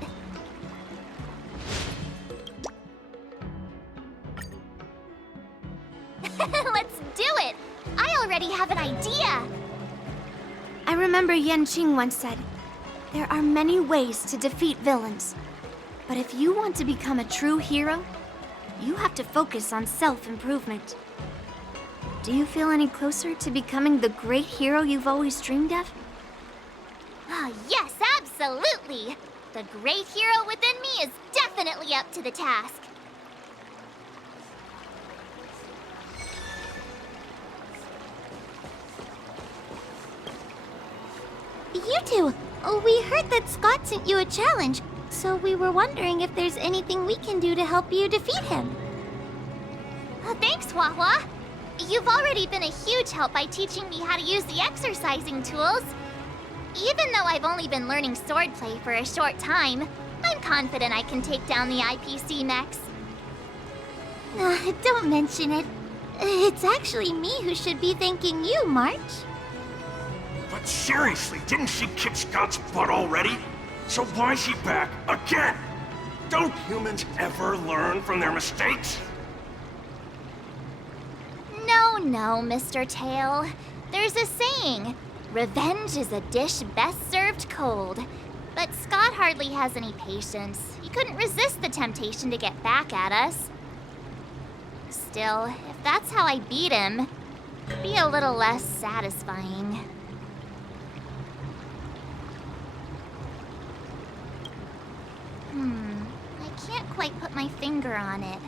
Let's do it! I already have an idea! I remember Yan Qing once said, there are many ways to defeat villains. But if you want to become a true hero, you have to focus on self-improvement. Do you feel any closer to becoming the great hero you've always dreamed of? Oh, yes, absolutely! The great hero within me is definitely up to the task. You two, we heard that Scott sent you a challenge, so we were wondering if there's anything we can do to help you defeat him. Thanks, Hua Hua. You've already been a huge help by teaching me how to use the exercising tools. Even though I've only been learning swordplay for a short time, I'm confident I can take down the IPC mechs. Don't mention it. It's actually me who should be thanking you, March. But seriously, didn't she kick Scott's butt already? So why is she back again? Don't humans ever learn from their mistakes? No, Mr. Tail. There's a saying, revenge is a dish best served cold. But Scott hardly has any patience. He couldn't resist the temptation to get back at us. Still, if that's how I beat him, it'd be a little less satisfying. I can't quite put my finger on it.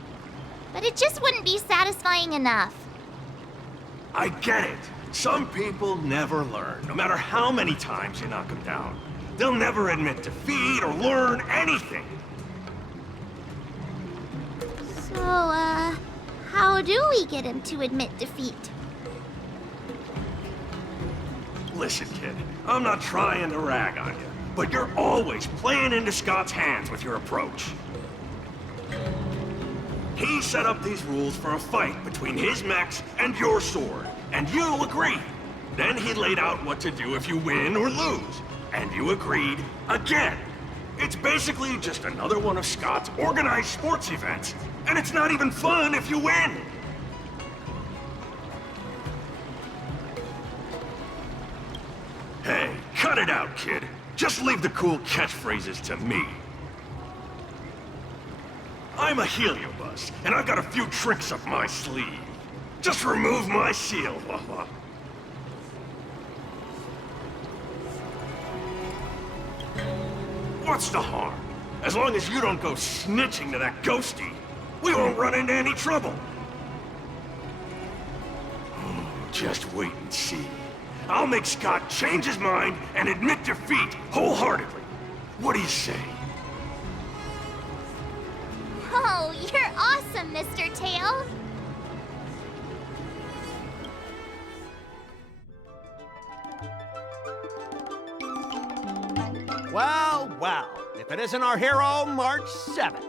But it just wouldn't be satisfying enough. I get it. Some people never learn, no matter how many times you knock them down. They'll never admit defeat or learn anything. So, how do we get him to admit defeat? Listen, kid, I'm not trying to rag on you, but you're always playing into Scott's hands with your approach. He set up these rules for a fight between his mechs and your sword, and you agreed. Then he laid out what to do if you win or lose, and you agreed again. It's basically just another one of Scott's organized sports events, and it's not even fun if you win. Hey, Cut it out, kid. Just leave the cool catchphrases to me. I'm a Heliobus, and I've got a few tricks up my sleeve. Just remove my seal. What's the harm? As long as you don't go snitching to that ghosty, we won't run into any trouble. Just wait and see. I'll make Scott change his mind and admit defeat wholeheartedly. What do you say? Oh, you're awesome, Mr. Tail. Well, well, if it isn't our hero, March 7th.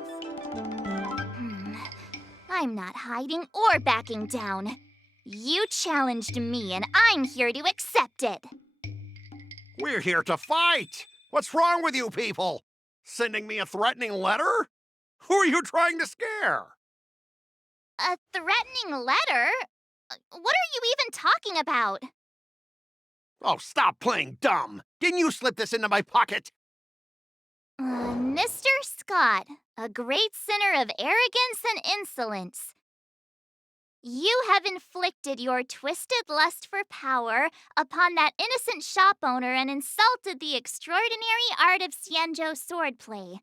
I'm not hiding or backing down. You challenged me, and I'm here to accept it. We're here to fight. What's wrong with you people? Sending me a threatening letter? Who are you trying to scare? A threatening letter? What are you even talking about? Oh, stop playing dumb. Didn't you slip this into my pocket? Mr. Scott, a great sinner of arrogance and insolence. You have inflicted your twisted lust for power upon that innocent shop owner and insulted the extraordinary art of Xianzhou swordplay.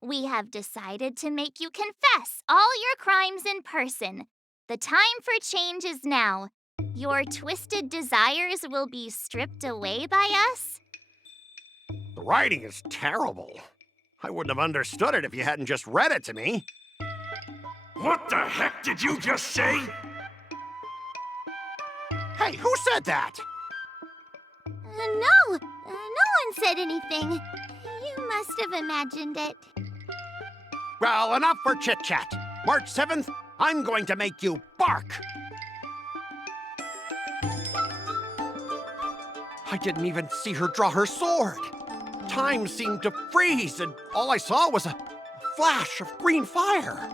We have decided to make you confess all your crimes in person. The time for change is now. Your twisted desires will be stripped away by us. The writing is terrible. I wouldn't have understood it if you hadn't just read it to me. What the heck did you just say? Hey, who said that? No one said anything. You must have imagined it. Well, enough for chit-chat. March 7th, I'm going to make you bark. I didn't even see her draw her sword. Time seemed to freeze, and all I saw was a flash of green fire.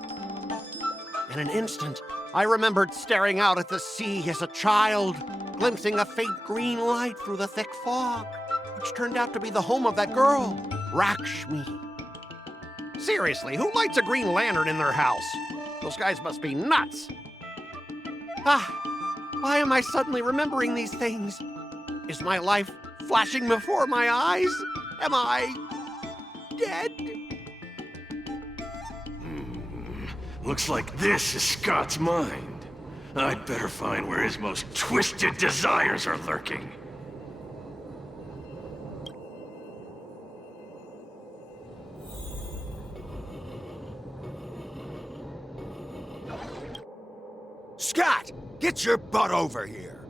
In an instant, I remembered staring out at the sea as a child, glimpsing a faint green light through the thick fog, which turned out to be the home of that girl, Rakshmi. Seriously, who lights a green lantern in their house? Those guys must be nuts. Why am I suddenly remembering these things? Is my life flashing before my eyes? Am I dead? Looks like this is Scott's mind. I'd better find where his most twisted desires are lurking. Scott, get your butt over here.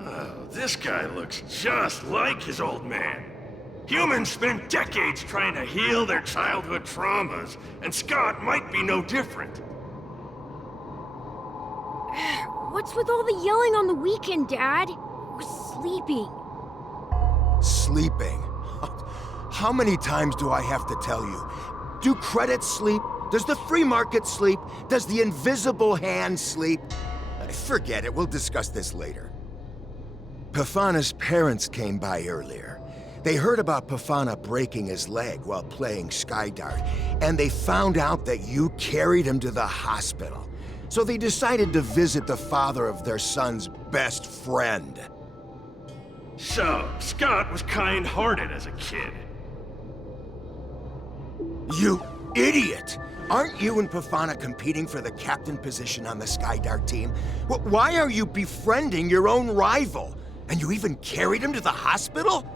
Oh, this guy looks just like his old man. Humans spend decades trying to heal their childhood traumas, and Scott might be no different. What's with all the yelling on the weekend, Dad? We're sleeping. Sleeping? How many times do I have to tell you? Do credits sleep? Does the free market sleep? Does the invisible hand sleep? Forget it, we'll discuss this later. Pafana's parents came by earlier. They heard about Pafana breaking his leg while playing Skydart, and they found out that you carried him to the hospital. So they decided to visit the father of their son's best friend. So, Scott was kind-hearted as a kid. You idiot! Aren't you and Pafana competing for the captain position on the Skydart team? Why are you befriending your own rival? And you even carried him to the hospital?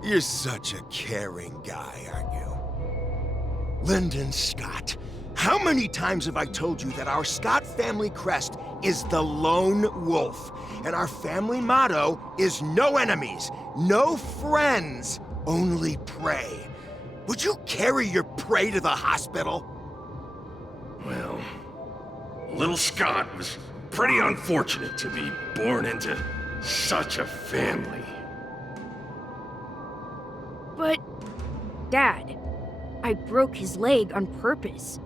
You're such a caring guy, aren't you? Lyndon Scott, how many times have I told you that our Scott family crest is the Lone Wolf, and our family motto is no enemies, no friends, only prey. Would you carry your prey to the hospital? Well, little Scott was pretty unfortunate to be born into such a family. But, Dad, I broke his leg on purpose.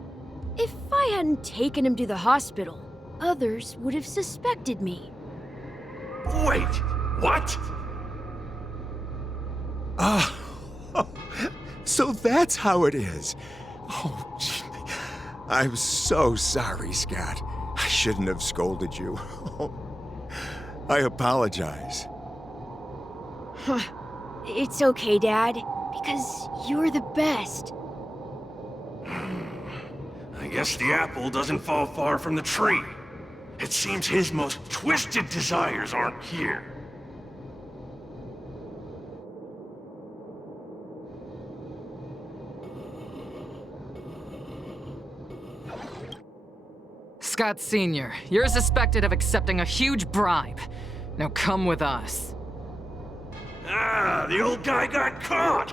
If I hadn't taken him to the hospital, others would have suspected me. Wait, What? Oh, so that's how it is. Oh, gee. I'm so sorry, Scott. I shouldn't have scolded you. I apologize. It's okay, Dad, because you're the best. I guess the apple doesn't fall far from the tree. It seems his most twisted desires aren't here. Scott Sr., you're suspected of accepting a huge bribe. Now come with us. Ah, the old guy got caught!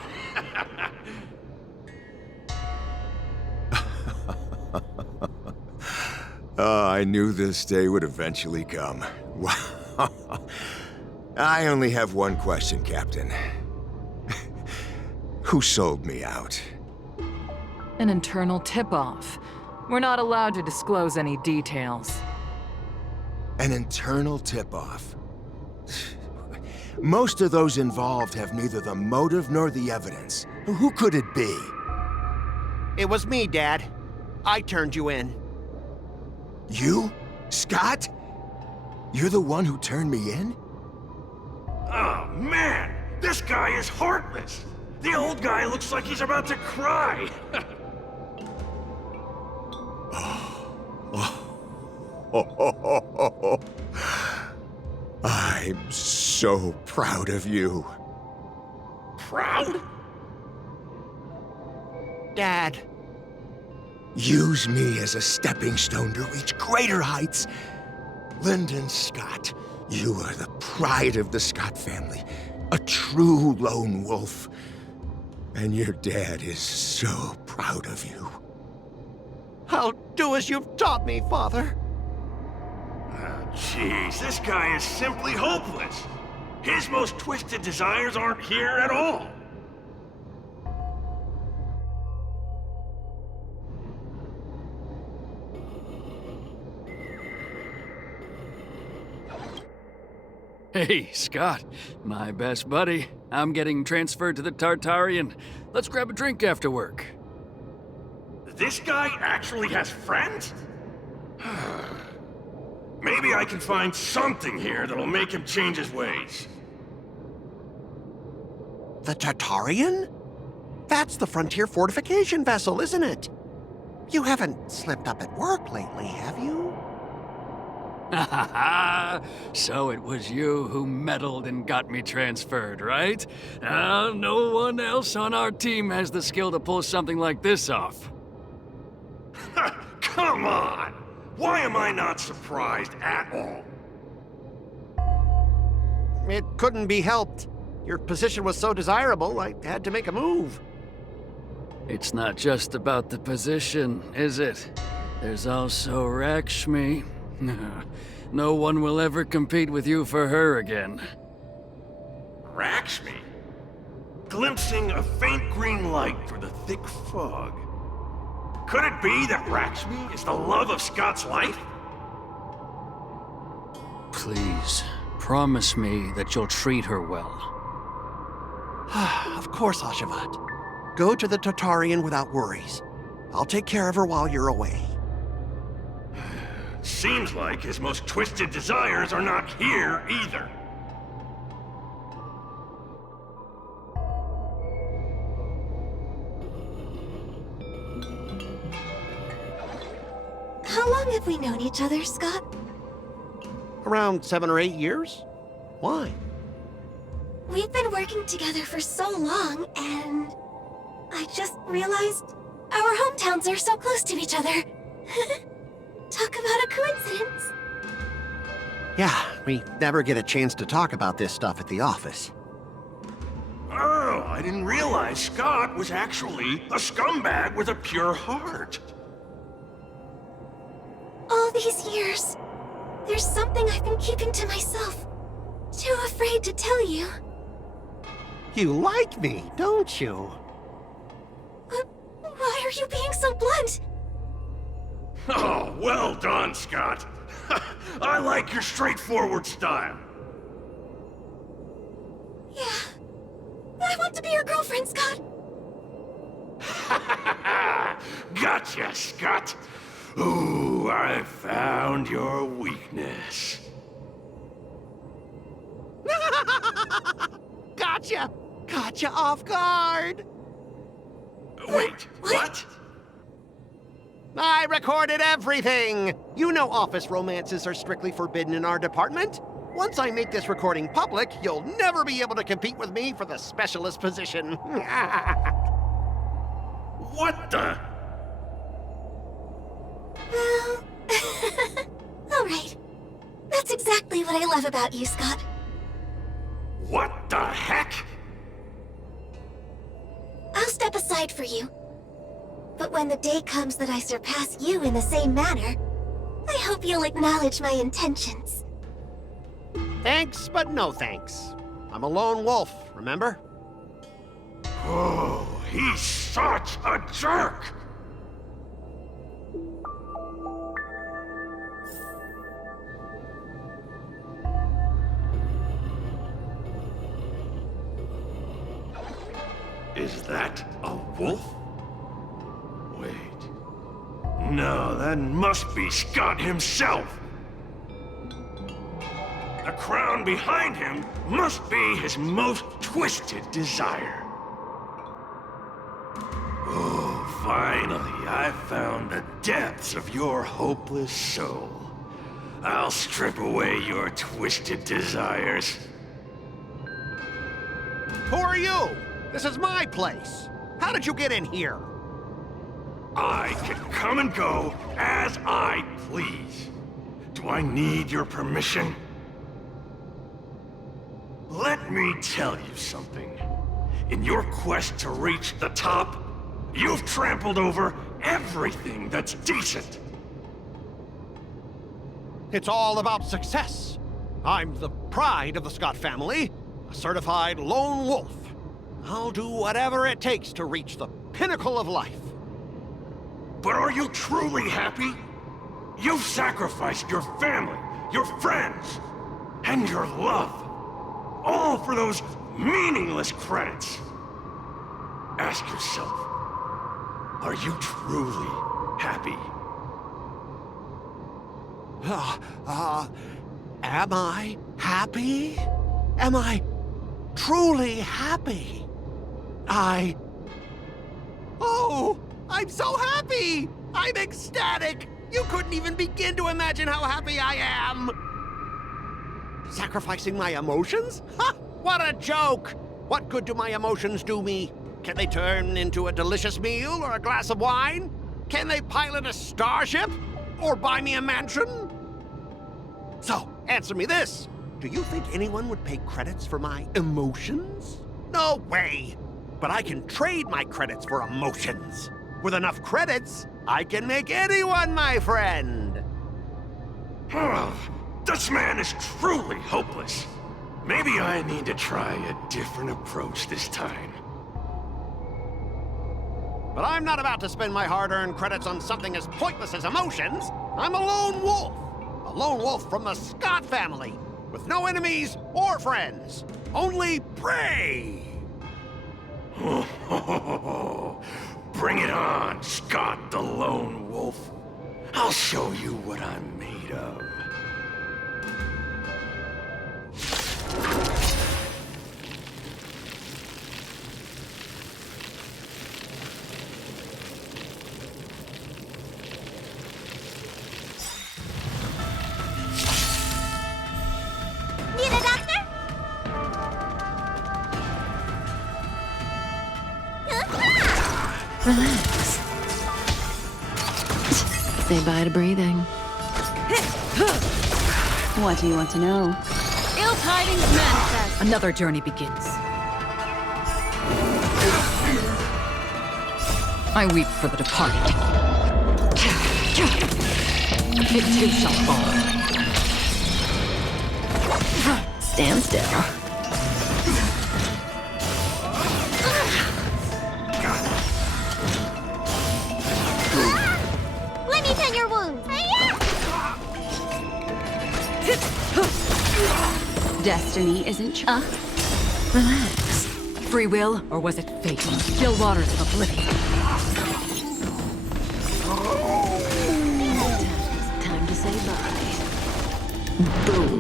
I knew this day would eventually come. I only have one question, Captain. Who sold me out? An internal tip-off. We're not allowed to disclose any details. An internal tip-off. Most of those involved have neither the motive nor the evidence. Who could it be? It was me, Dad. I turned you in. You? Scott? You're the one who turned me in? Oh, man! This guy is heartless! The old guy looks like he's about to cry! I'm so proud of you. Proud? Dad. Use me as a stepping stone to reach greater heights. Lyndon Scott, you are the pride of the Scott family. A true lone wolf. And your dad is so proud of you. I'll do as you've taught me, Father. Jeez, this guy is simply hopeless. His most twisted desires aren't here at all. Hey, Scott, my best buddy. I'm getting transferred to the Tartarian. Let's grab a drink after work. This guy actually has friends? Maybe I can find something here that'll make him change his ways. The Tartarian? That's the frontier fortification vessel, isn't it? You haven't slipped up at work lately, have you? So it was you who meddled and got me transferred, right? No one else on our team has the skill to pull something like this off. Come on! Why am I not surprised at all? It couldn't be helped. Your position was so desirable, I had to make a move. It's not just about the position, is it? There's also Rakshmi. No one will ever compete with you for her again. Rakshmi? Glimpsing a faint green light through the thick fog. Could it be that Rakshmi is the love of Scott's life? Please, promise me that you'll treat her well. Of course, Ashavat. Go to the Tartarian without worries. I'll take care of her while you're away. Seems like his most twisted desires are not here either. How long have we known each other, Scott? Around 7 or 8 years? Why? We've been working together for so long, and I just realized our hometowns are so close to each other. Talk about a coincidence. Yeah, we never get a chance to talk about this stuff at the office. Oh, I didn't realize Scott was actually a scumbag with a pure heart. All these years, there's something I've been keeping to myself. Too afraid to tell you. You like me, don't you? Why are you being so blunt? Oh, well done, Scott. I like your straightforward style. I want to be your girlfriend, Scott. Gotcha, Scott. Ooh, I found your weakness. Gotcha! Gotcha off guard! Wait, what? I recorded everything! You know office romances are strictly forbidden in our department. Once I make this recording public, you'll never be able to compete with me for the specialist position. What the? Well, all right. That's exactly what I love about you, Scott. What the heck? I'll step aside for you. But when the day comes that I surpass you in the same manner, I hope you'll acknowledge my intentions. Thanks, but no thanks. I'm a lone wolf, remember? Oh, he's such a jerk! Is that a wolf? Wait. No, that must be Scott himself. The crown behind him must be his most twisted desire. Oh, finally, I found the depths of your hopeless soul. I'll strip away your twisted desires. Who are you? This is my place. How did you get in here? I can come and go as I please. Do I need your permission? Let me tell you something. In your quest to reach the top, you've trampled over everything that's decent. It's all about success. I'm the pride of the Scott family, a certified lone wolf. I'll do whatever it takes to reach the pinnacle of life. But are you truly happy? You've sacrificed your family, your friends, and your love. All for those meaningless credits. Ask yourself, are you truly happy? Am I happy? Am I truly happy? Oh, I'm so happy! I'm ecstatic! You couldn't even begin to imagine how happy I am! Sacrificing my emotions? Ha! What a joke! What good do my emotions do me? Can they turn into a delicious meal or a glass of wine? Can they pilot a starship? Or buy me a mansion? So, answer me this. Do you think anyone would pay credits for my emotions? No way! But I can trade my credits for emotions. With enough credits, I can make anyone my friend. This man is truly hopeless. Maybe I need to try a different approach this time. But I'm not about to spend my hard-earned credits on something as pointless as emotions. I'm a lone wolf. A lone wolf from the Scott family. With no enemies or friends. Only prey. Bring it on, Scott the Lone Wolf. I'll show you what I'm made of. Need a doctor? Relax. Say bye to breathing. What do you want to know? Ill tidings manifest. Another journey begins. I weep for the departed. It too shall fall. Stand still. Let me tend your wounds. Destiny isn't relax. free will, or was it fate? Still waters of oblivion. Time to say bye. Boom.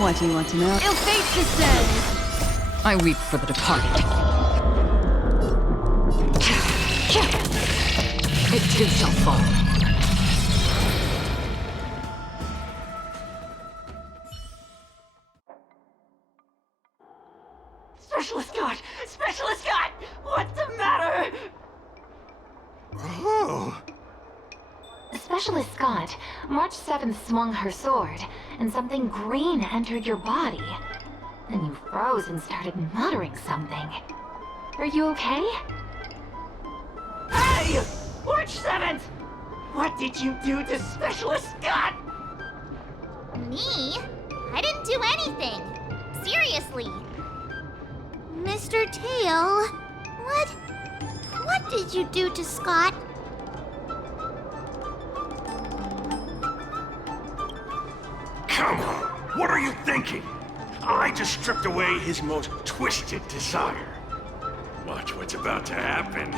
What do you want to know? Ill fate descends! I weep for the departed. It too shall fall. Specialist God! Specialist God! What's the matter? Oh. Specialist Scott, March 7th swung her sword, and something green entered your body. Then you froze and started muttering something. Are you okay? Hey! March 7th! What did you do to Specialist Scott? Me? I didn't do anything. Seriously. Mr. Tail, what did you do to Scott? Come on, what are you thinking? I just stripped away his most twisted desire. Watch what's about to happen.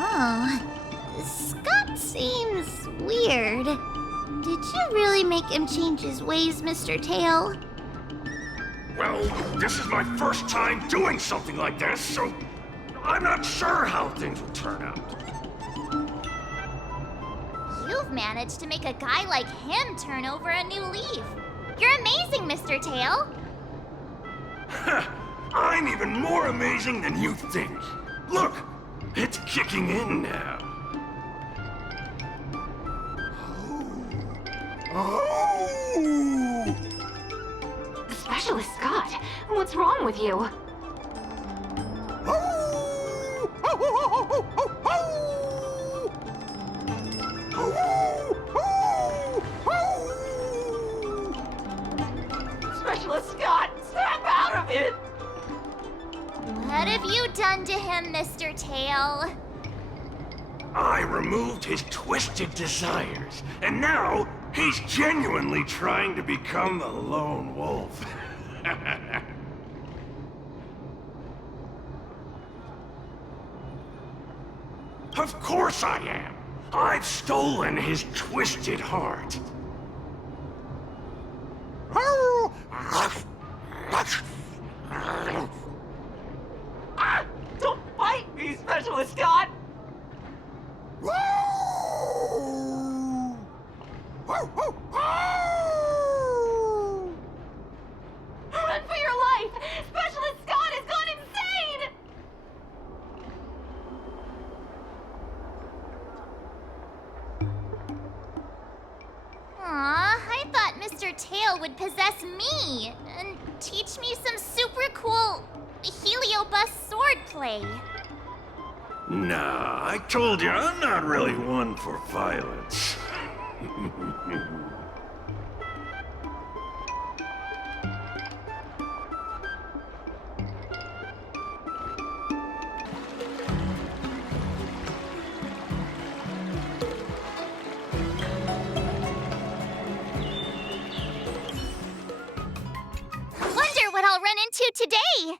Oh, Scott seems weird. Did you really make him change his ways, Mr. Tail? Well, this is my first time doing something like this, so I'm not sure how things will turn out. You've managed to make a guy like him turn over a new leaf. You're amazing, Mr. Tail. I'm even more amazing than you think. Look, it's kicking in now. Oh. Specialist Scott, what's wrong with you? Specialist Scott, snap out of it! What have you done to him, Mr. Tail? I removed his twisted desires, and now he's genuinely trying to become a lone wolf. Of course I am. I've stolen his twisted heart. Ah, don't bite me, Specialist Scott! Run for your life! Specialist Scott has gone insane! Aw, I thought Mr. Tail would possess me and teach me some super cool Heliobus swordplay. Nah, I told you, I'm not really one for violence. Wonder what I'll run into today!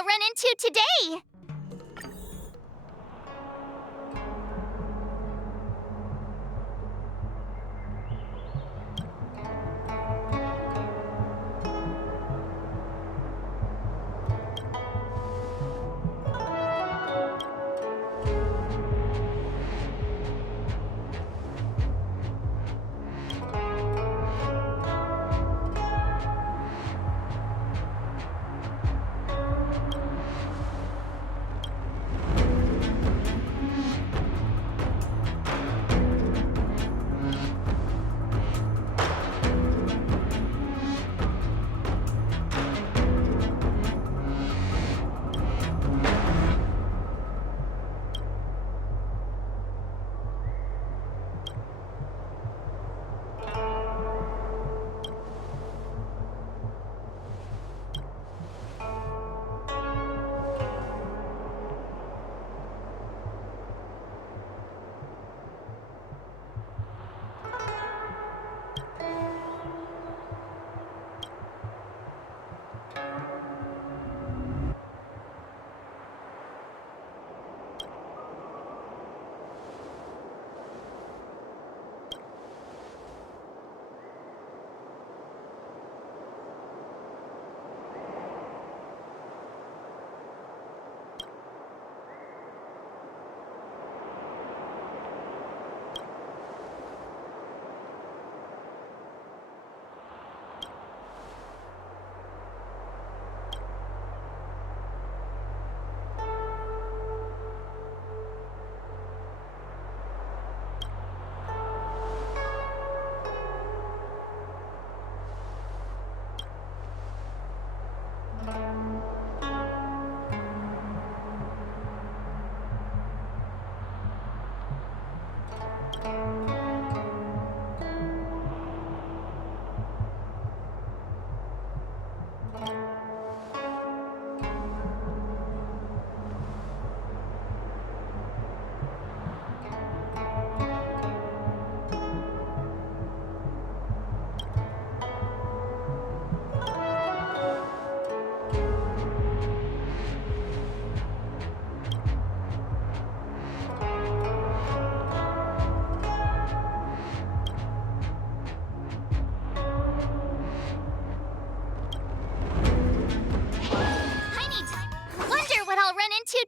I'll run into today.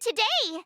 Today!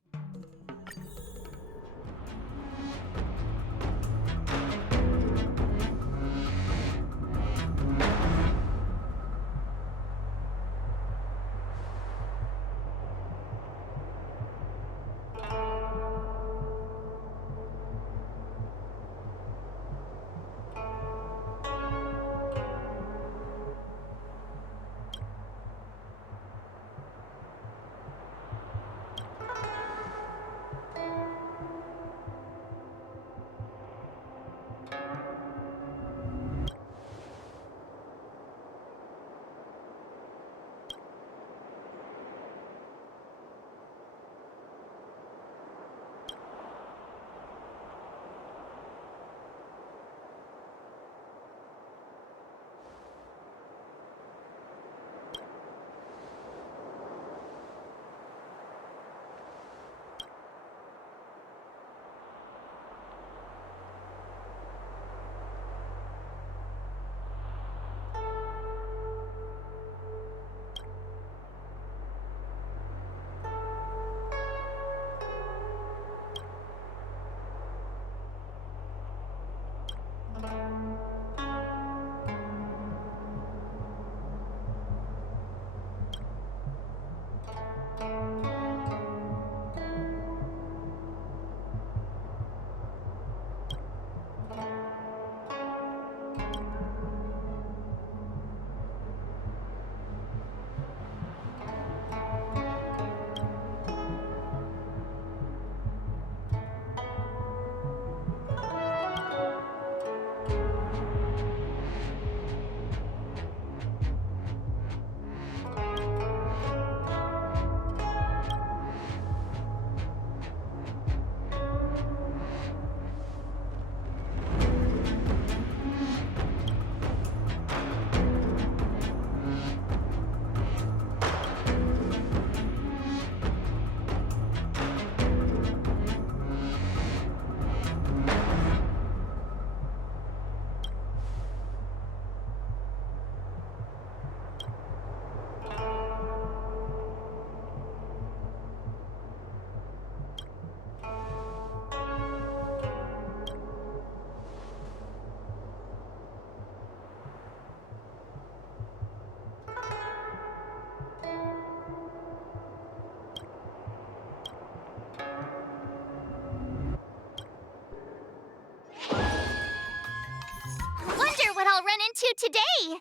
run into today.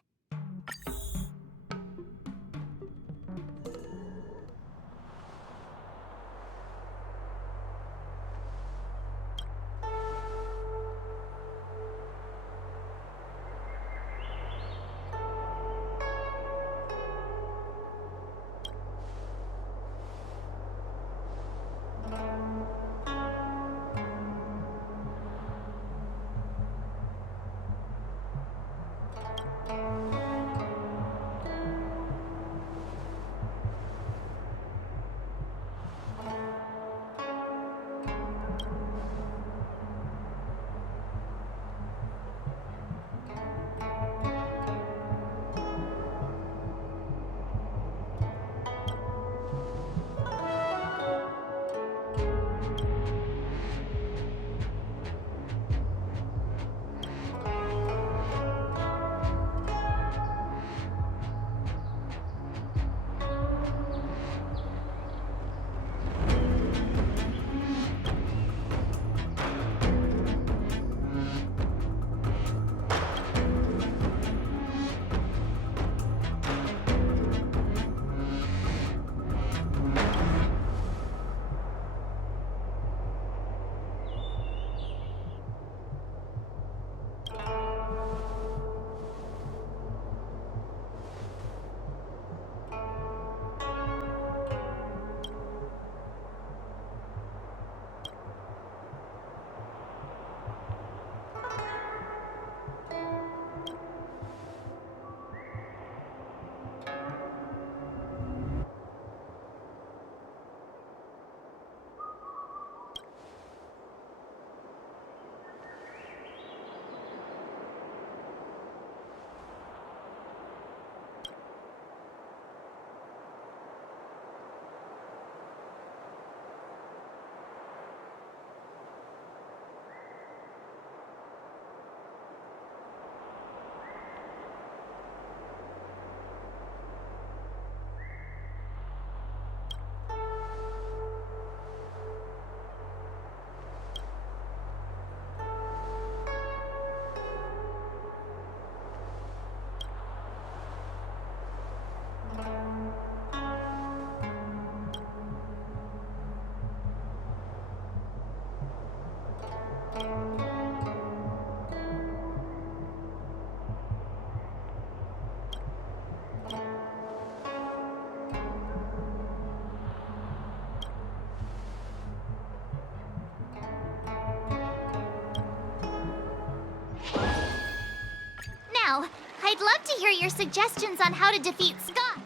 Now, I'd love to hear your suggestions on how to defeat Scott.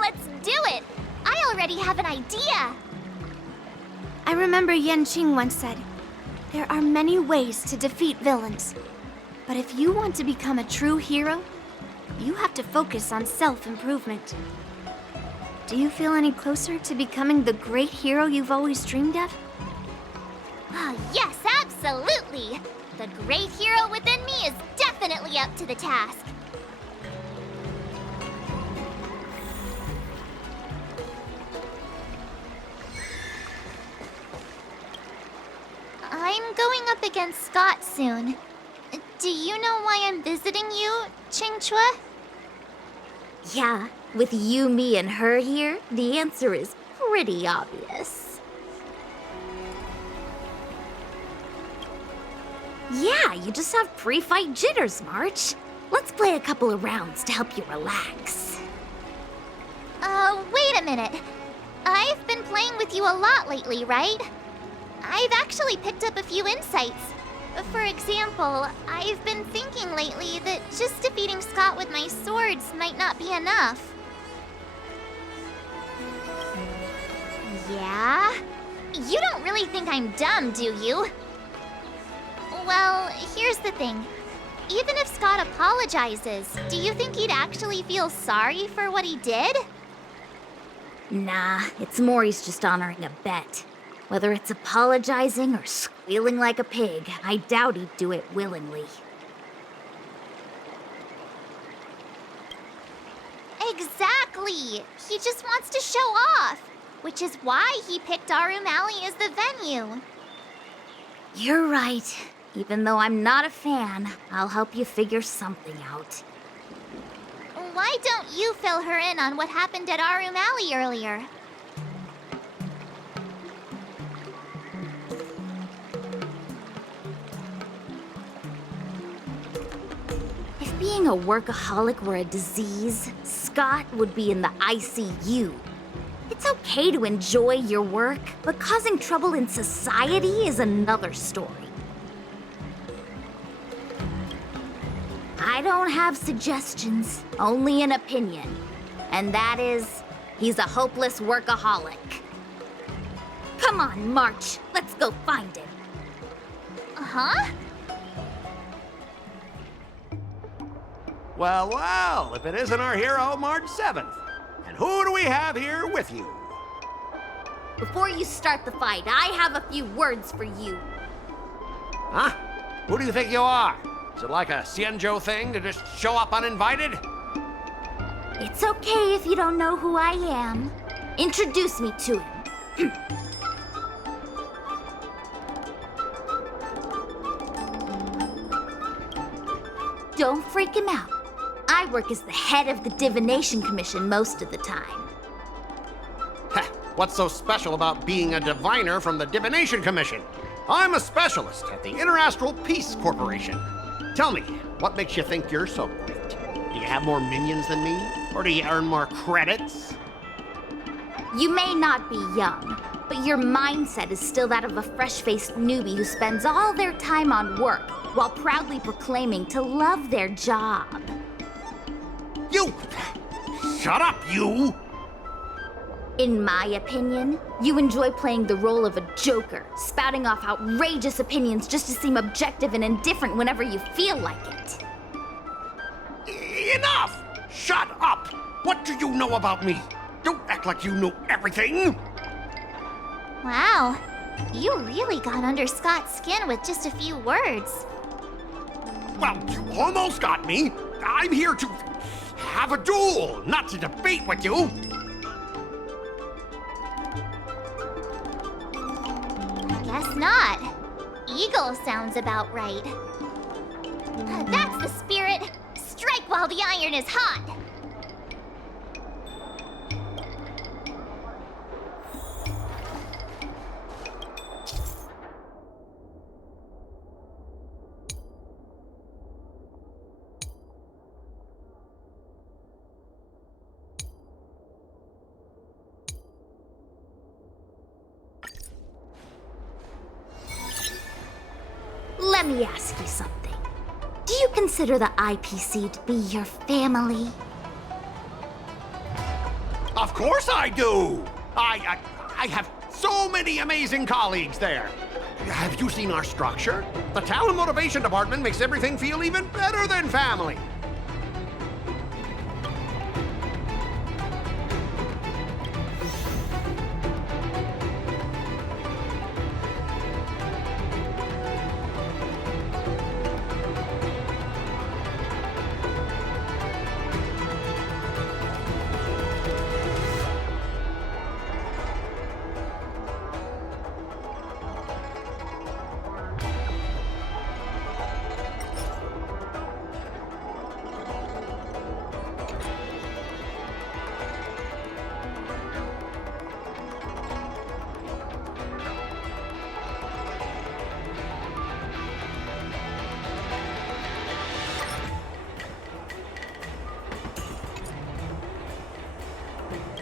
Let's do it! I already have an idea! I remember Yan Qing once said, there are many ways to defeat villains. But if you want to become a true hero, you have to focus on self-improvement. Do you feel any closer to becoming the great hero you've always dreamed of? Ah, yes, absolutely! The great hero within me is definitely up to the task. I'm going up against Scott soon. Do you know why I'm visiting you, Qingchua? Yeah, with you, me, and her here, the answer is pretty obvious. Yeah, you just have pre-fight jitters, March. Let's play a couple of rounds to help you relax. Wait a minute. I've been playing with you a lot lately, right? I've actually picked up a few insights. For example, I've been thinking lately that just defeating Scott with my swords might not be enough. Yeah? You don't really think I'm dumb, do you? Well, here's the thing. Even if Scott apologizes, do you think he'd actually feel sorry for what he did? Nah, it's more he's just honoring a bet. Whether it's apologizing or squealing like a pig, I doubt he'd do it willingly. Exactly! silly. He just wants to show off, which is why he picked Arumali as the venue. You're right. Even though I'm not a fan, I'll help you figure something out. Why don't you fill her in on what happened at Arumali earlier? If being a workaholic were a disease, Scott would be in the ICU. It's okay to enjoy your work, but causing trouble in society is another story. I don't have suggestions, only an opinion. And that is, he's a hopeless workaholic. Come on, March, let's go find him. Huh? Well, well, if it isn't our hero, March 7th. And who do we have here with you? Before you start the fight, I have a few words for you. Huh? Who do you think you are? Is it like a Xianzhou thing to just show up uninvited? It's okay if you don't know who I am. Introduce me to him. Don't freak him out. I work as the head of the Divination Commission most of the time. Heh, what's so special about being a diviner from the Divination Commission? I'm a specialist at the Interastral Peace Corporation. Tell me, what makes you think you're so great? Do you have more minions than me? Or do you earn more credits? You may not be young, but your mindset is still that of a fresh-faced newbie who spends all their time on work while proudly proclaiming to love their job. You! Shut up, you! In my opinion, you enjoy playing the role of a joker, spouting off outrageous opinions just to seem objective and indifferent whenever you feel like it. Enough! Shut up! What do you know about me? Don't act like you know everything! Wow, you really got under Scott's skin with just a few words. Well, you almost got me. I'm here to have a duel, not to debate with you. Guess not. Eagle sounds about right. That's the spirit. Strike while the iron is hot. Let me ask you something. Do you consider the IPC to be your family? Of course I do! I have so many amazing colleagues there. Have you seen our structure? The Talent Motivation Department makes everything feel even better than family.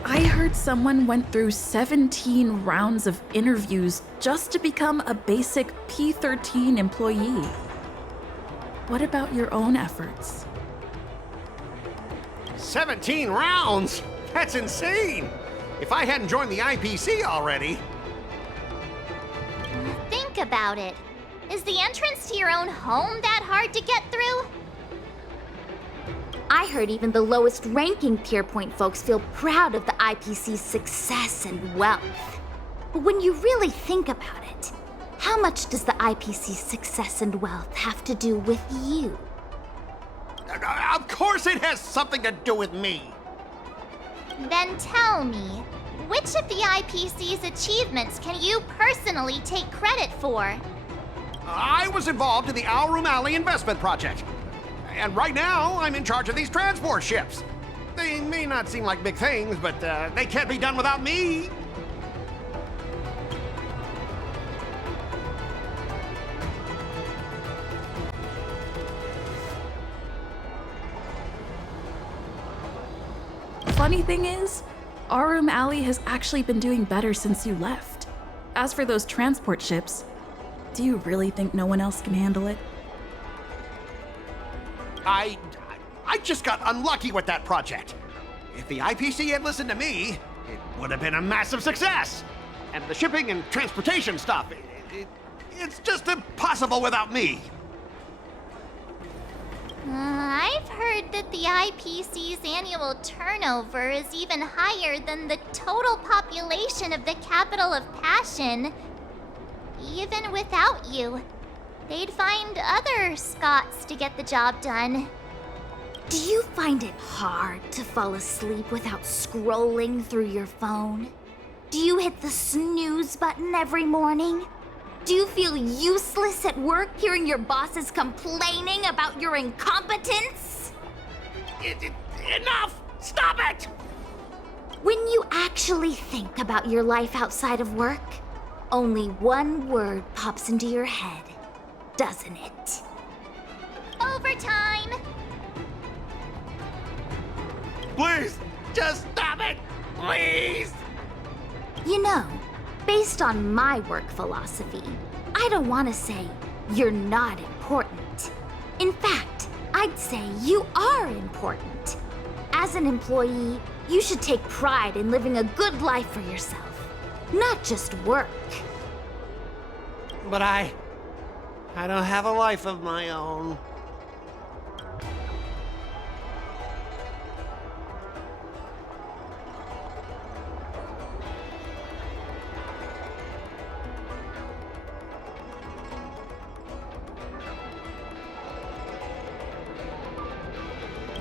I heard someone went through 17 rounds of interviews just to become a basic P13 employee. What about your own efforts? 17 rounds? That's insane! If I hadn't joined the IPC already... Think about it. Is the entrance to your own home that hard to get through? I heard even the lowest ranking Pierpoint folks feel proud of the IPC's success and wealth. But when you really think about it, how much does the IPC's success and wealth have to do with you? Of course it has something to do with me! Then tell me, which of the IPC's achievements can you personally take credit for? I was involved in the Alrum Alley investment project. And right now, I'm in charge of these transport ships. They may not seem like big things, but they can't be done without me. Funny thing is, Aurum Alley has actually been doing better since you left. As for those transport ships, do you really think no one else can handle it? I just got unlucky with that project. If the IPC had listened to me, it would have been a massive success. And the shipping and transportation stuff, it's just impossible without me. I've heard that the IPC's annual turnover is even higher than the total population of the capital of Passion. Even without you, they'd find other Scots to get the job done. Do you find it hard to fall asleep without scrolling through your phone? Do you hit the snooze button every morning? Do you feel useless at work hearing your bosses complaining about your incompetence? Enough! Stop it! When you actually think about your life outside of work, only one word pops into your head, doesn't it? Overtime! Please, just stop it! Please! You know, based on my work philosophy, I don't want to say you're not important. In fact, I'd say you are important. As an employee, you should take pride in living a good life for yourself, not just work. But I don't have a life of my own.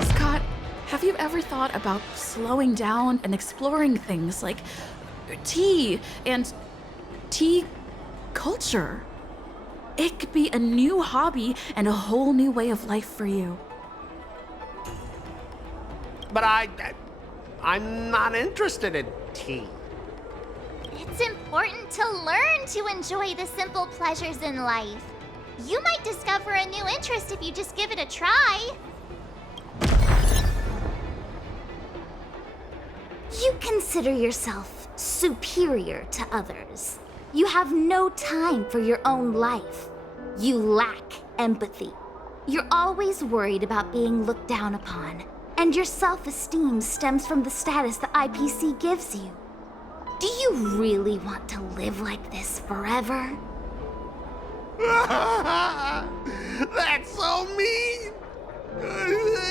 Scott, have you ever thought about slowing down and exploring things like tea and tea culture? It could be a new hobby and a whole new way of life for you. But I'm not interested in tea. It's important to learn to enjoy the simple pleasures in life. You might discover a new interest if you just give it a try. You consider yourself superior to others. You have no time for your own life. You lack empathy. You're always worried about being looked down upon, and your self-esteem stems from the status the IPC gives you. Do you really want to live like this forever? That's so mean!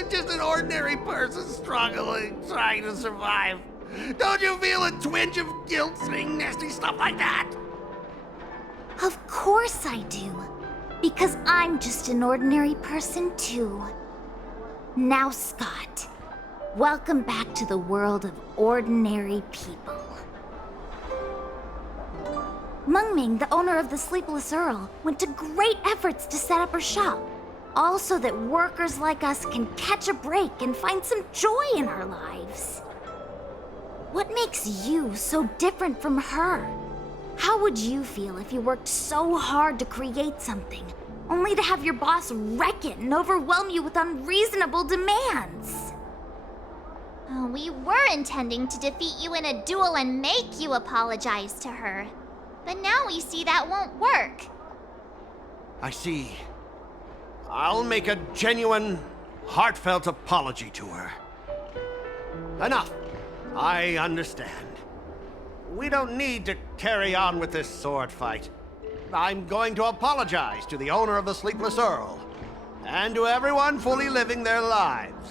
Just an ordinary person struggling, trying to survive. Don't you feel a twinge of guilt saying nasty stuff like that? Of course I do. Because I'm just an ordinary person too. Now, Scott, welcome back to the world of ordinary people. Mungming, the owner of the Sleepless Earl, went to great efforts to set up her shop. All so that workers like us can catch a break and find some joy in our lives. What makes you so different from her? How would you feel if you worked so hard to create something, only to have your boss wreck it and overwhelm you with unreasonable demands? Oh, we were intending to defeat you in a duel and make you apologize to her. But now we see that won't work. I see. I'll make a genuine, heartfelt apology to her. Enough. I understand. We don't need to carry on with this sword fight. I'm going to apologize to the owner of the Sleepless Earl, and to everyone fully living their lives.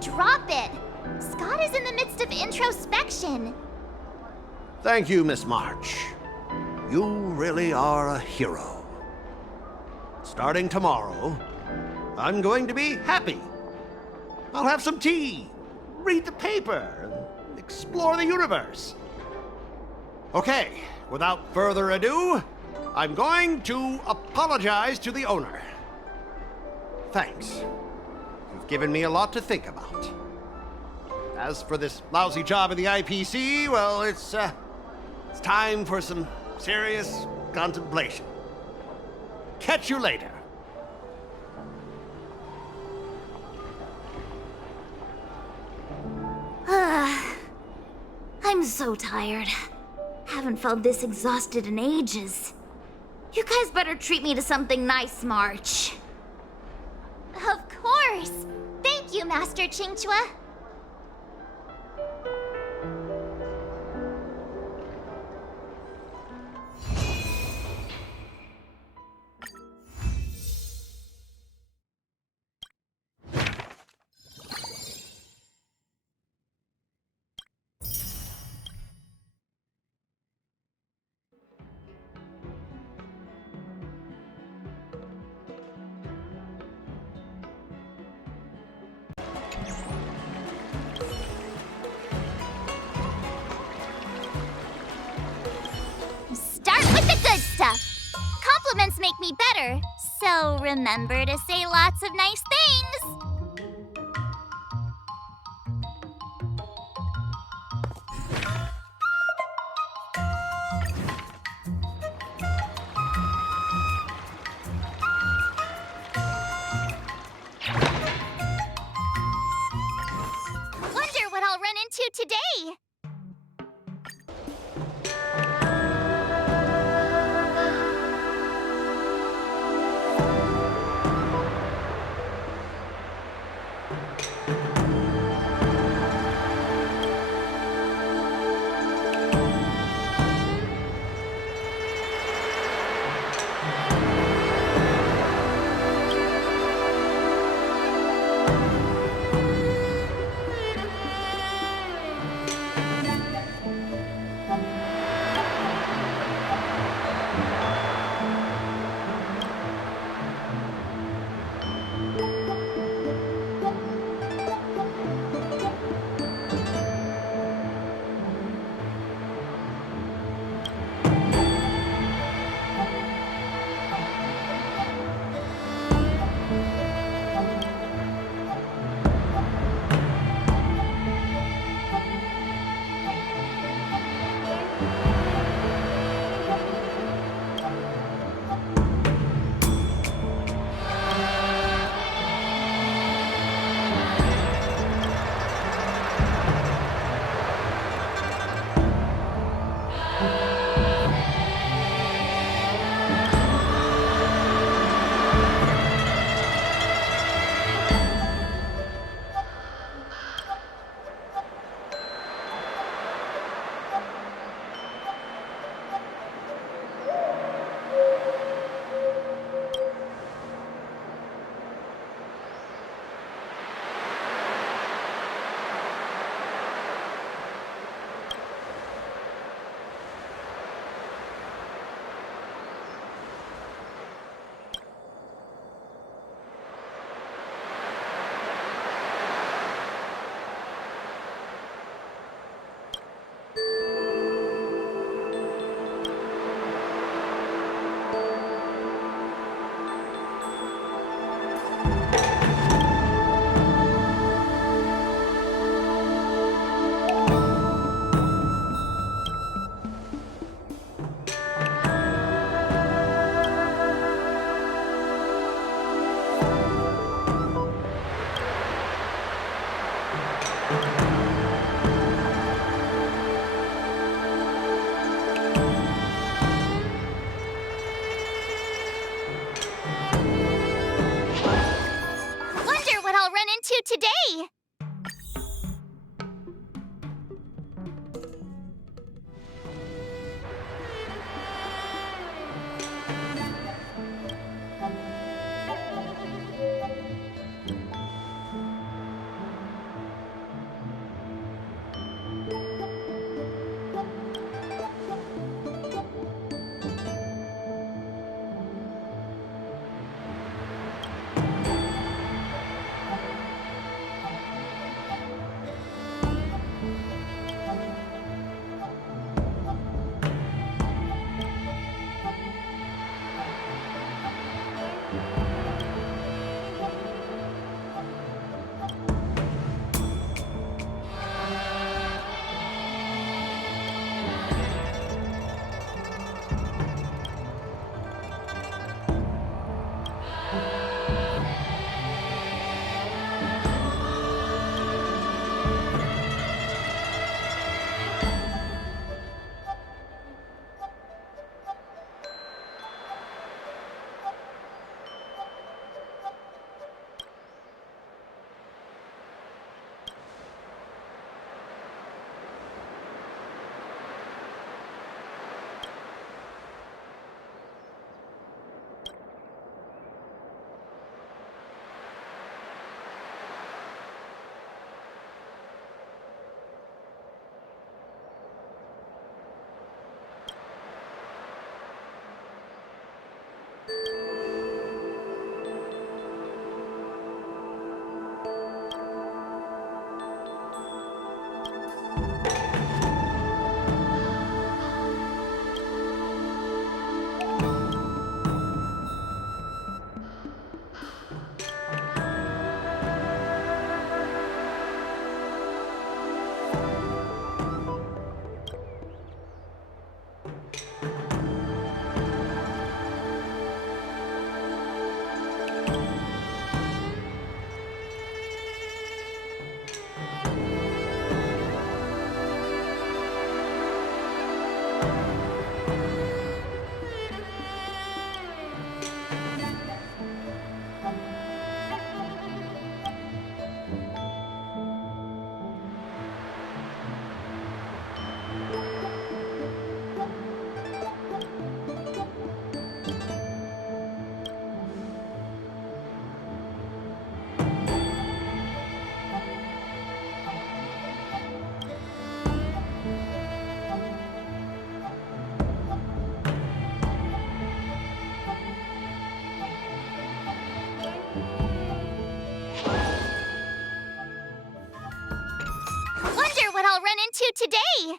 Drop it! Scott is in the midst of introspection. Thank you, Miss March. You really are a hero. Starting tomorrow, I'm going to be happy. I'll have some tea, read the paper, and explore the universe. Okay, without further ado, I'm going to apologize to the owner. Thanks. You've given me a lot to think about. As for this lousy job in the IPC, well, it's time for some serious contemplation. Catch you later. I'm so tired. Haven't felt this exhausted in ages. You guys better treat me to something nice, March. Of course! Thank you, Master Chingchua. Start with the good stuff. Compliments make me better, so remember to say lots of nice things. Wonder what I'll run into today. Today! Wonder what I'll run into today!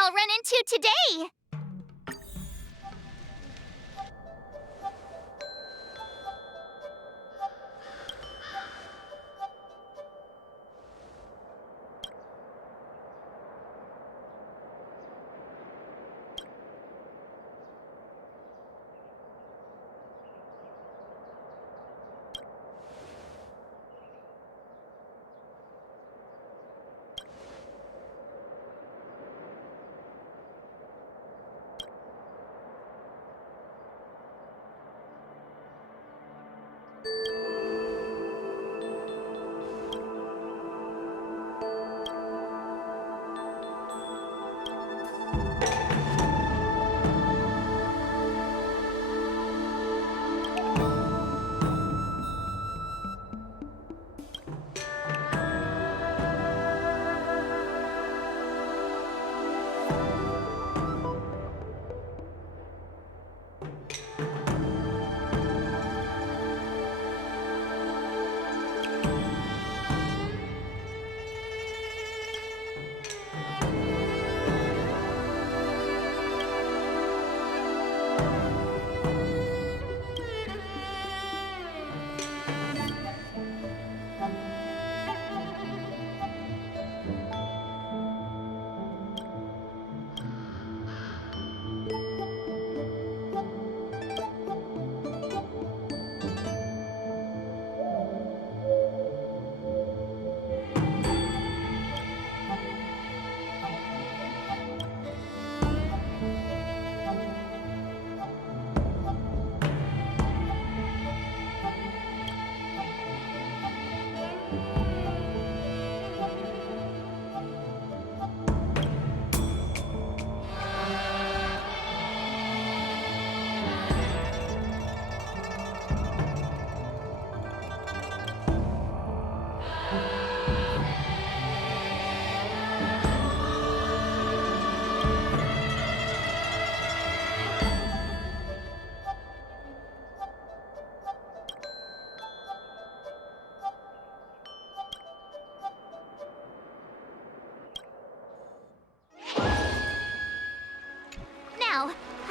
I'll run into today!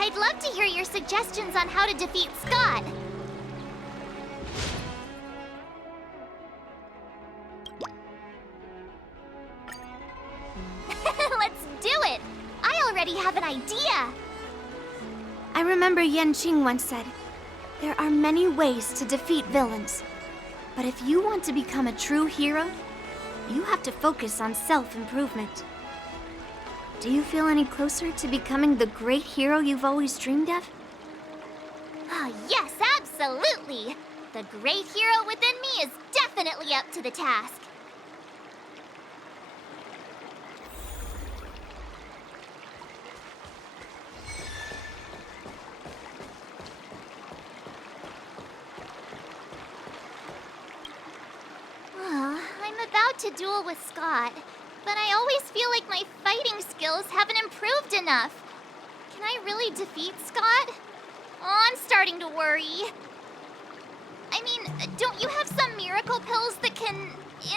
I'd love to hear your suggestions on how to defeat Scott. Let's do it! I already have an idea! I remember Yanqing once said, there are many ways to defeat villains. But if you want to become a true hero, you have to focus on self-improvement. Do you feel any closer to becoming the great hero you've always dreamed of? Ah, yes, absolutely! The great hero within me is definitely up to the task. I'm about to duel with Scott, but I always feel like my fighting skills haven't improved enough. Can I really defeat Scott? Oh, I'm starting to worry. I mean, don't you have some miracle pills that can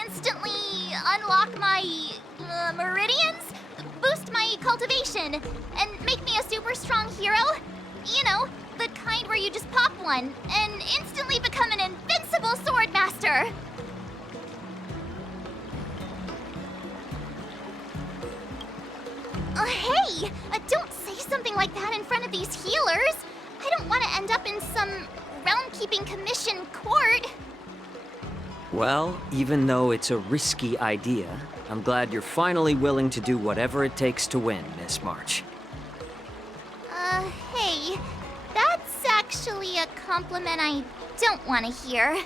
instantly unlock my meridians? Boost my cultivation and make me a super strong hero? You know, the kind where you just pop one and instantly become an invincible sword master. Hey! Don't say something like that in front of these healers! I don't want to end up in some realm-keeping commission court. Well, even though it's a risky idea, I'm glad you're finally willing to do whatever it takes to win, Miss March. Hey, that's actually a compliment I don't want to hear.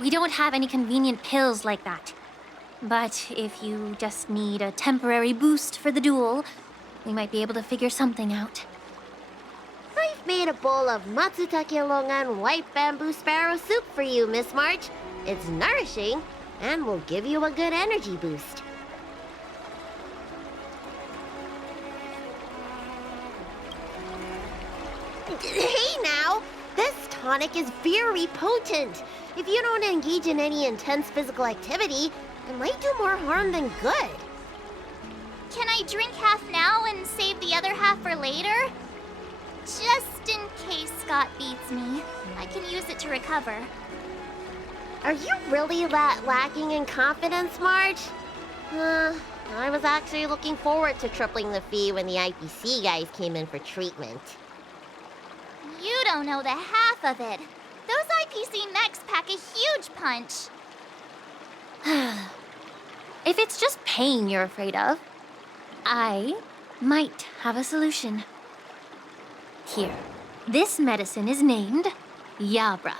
We don't have any convenient pills like that. But if you just need a temporary boost for the duel, we might be able to figure something out. I've made a bowl of matsutake longan white bamboo sparrow soup for you, Miss March. It's nourishing and will give you a good energy boost. Hey now! This tonic is very potent. If you don't engage in any intense physical activity, it might do more harm than good. Can I drink half now and save the other half for later? Just in case Scott beats me, I can use it to recover. Are you really that lacking in confidence, Marge? I was actually looking forward to tripling the fee when the IPC guys came in for treatment. You don't know the half of it. Those IPC mechs pack a huge punch. If it's just pain you're afraid of, I might have a solution. Here, this medicine is named Yabra.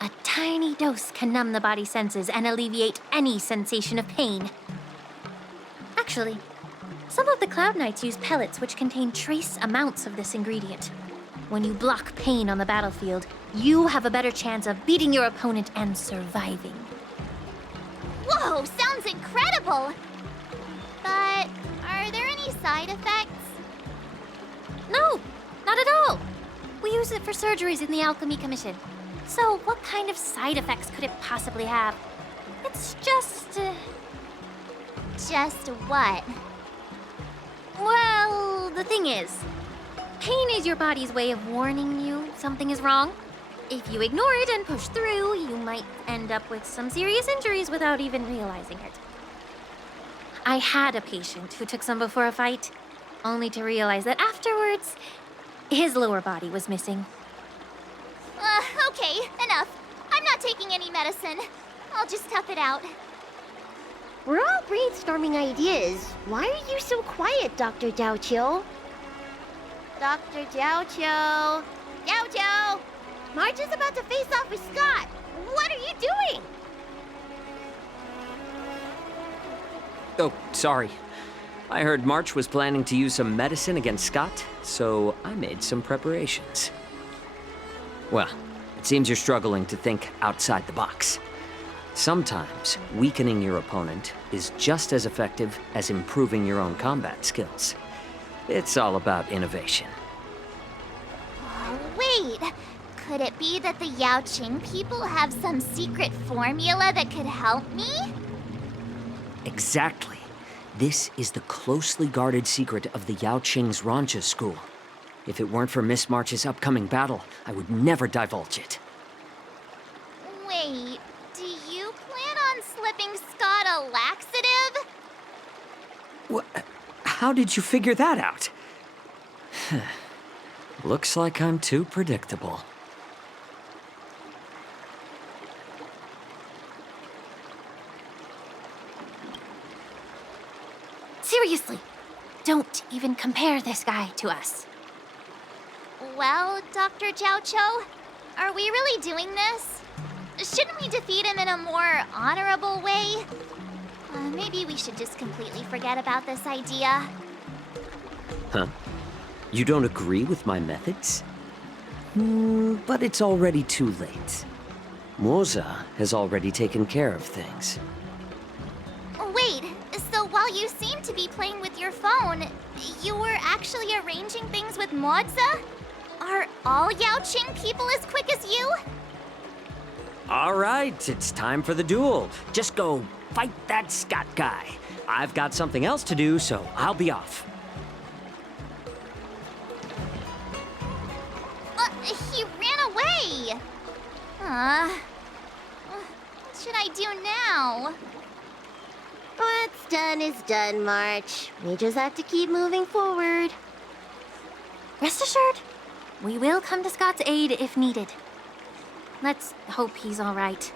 A tiny dose can numb the body's senses and alleviate any sensation of pain. Actually, some of the Cloud Knights use pellets which contain trace amounts of this ingredient. When you block pain on the battlefield, you have a better chance of beating your opponent and surviving. Whoa, sounds incredible! But are there any side effects? No, not at all. We use it for surgeries in the Alchemy Commission. So what kind of side effects could it possibly have? It's just... Just what? Well, the thing is, pain is your body's way of warning you something is wrong. If you ignore it and push through, you might end up with some serious injuries without even realizing it. I had a patient who took some before a fight, only to realize that afterwards, his lower body was missing. Okay, enough. I'm not taking any medicine. I'll just tough it out. We're all brainstorming ideas. Why are you so quiet, Dr. Jiaoqiu? Dr. Jiaoqiu! Jiaoqiu! Marge is about to face off with Scott. What are you doing? Oh, sorry. I heard March was planning to use some medicine against Scott, so I made some preparations. Well, it seems you're struggling to think outside the box. Sometimes weakening your opponent is just as effective as improving your own combat skills. It's all about innovation. Wait, could it be that the Yaoqing people have some secret formula that could help me? Exactly. This is the closely guarded secret of the Yaoqing's Rancha school. If it weren't for Miss March's upcoming battle, I would never divulge it. Wait, do you plan on slipping Scott a laxative? How did you figure that out? Looks like I'm too predictable. Seriously, don't even compare this guy to us. Well, Dr. Jiaoqiu, are we really doing this? Shouldn't we defeat him in a more honorable way? Maybe we should just completely forget about this idea. Huh? You don't agree with my methods? But it's already too late. Moza has already taken care of things. Wait, so while you seem to be playing with your phone, you were actually arranging things with Moza? Are all Yaoqing people as quick as you? All right, it's time for the duel. Just go fight that Scott guy. I've got something else to do, so I'll be off. He ran away! What should I do now? What's done is done, March. We just have to keep moving forward. Rest assured, we will come to Scott's aid if needed. Let's hope he's all right.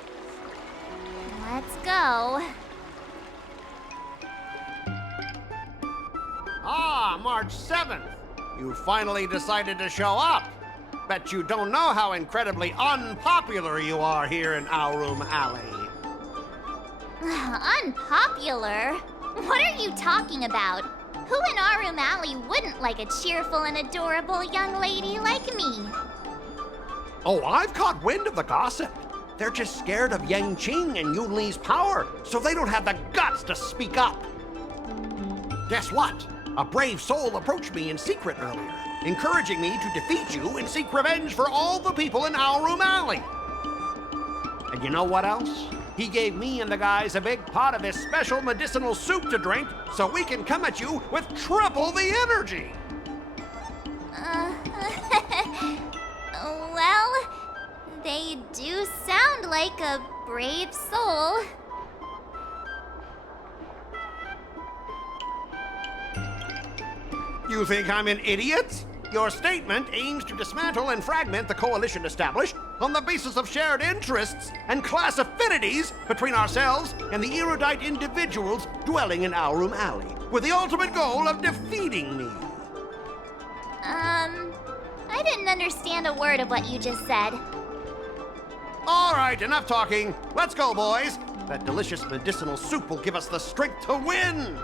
Let's go. Ah, March 7th. You finally decided to show up. Bet you don't know how incredibly unpopular you are here in Aurum Alley. Unpopular? What are you talking about? Who in Aurum Alley wouldn't like a cheerful and adorable young lady like me? Oh, I've caught wind of the gossip. They're just scared of Yang Qing and Yun Li's power, so they don't have the guts to speak up. Guess what? A brave soul approached me in secret earlier, encouraging me to defeat you and seek revenge for all the people in Aurum Alley. And you know what else? He gave me and the guys a big pot of this special medicinal soup to drink so we can come at you with triple the energy. Well, they do sound like a brave soul. You think I'm an idiot? Your statement aims to dismantle and fragment the coalition established on the basis of shared interests and class affinities between ourselves and the erudite individuals dwelling in Aurum Alley, with the ultimate goal of defeating me. I didn't understand a word of what you just said. All right, enough talking. Let's go, boys. That delicious medicinal soup will give us the strength to win.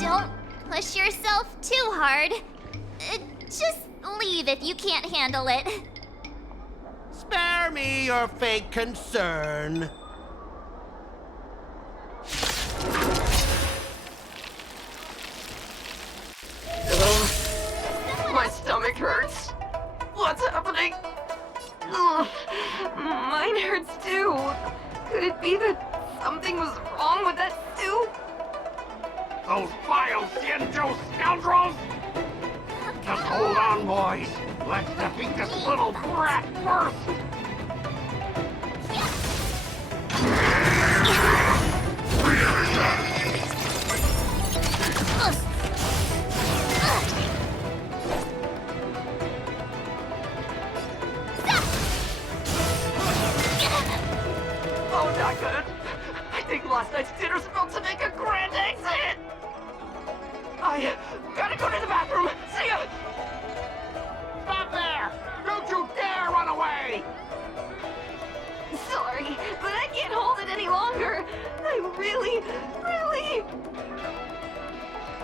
Don't push yourself too hard. Just leave if you can't handle it. Spare me your fake concern. My stomach hurts. What's happening? Ugh, mine hurts too. Could it be that something was wrong with that soup? Those vile Xianzhou scoundrels! Just hold on, boys. Let's defeat this little brat first. Oh, not good. I think last night's dinner's about to make a grand exit. I gotta go to the bathroom. See ya! Stop there! Don't you dare run away! Sorry, but I can't hold it any longer. I really...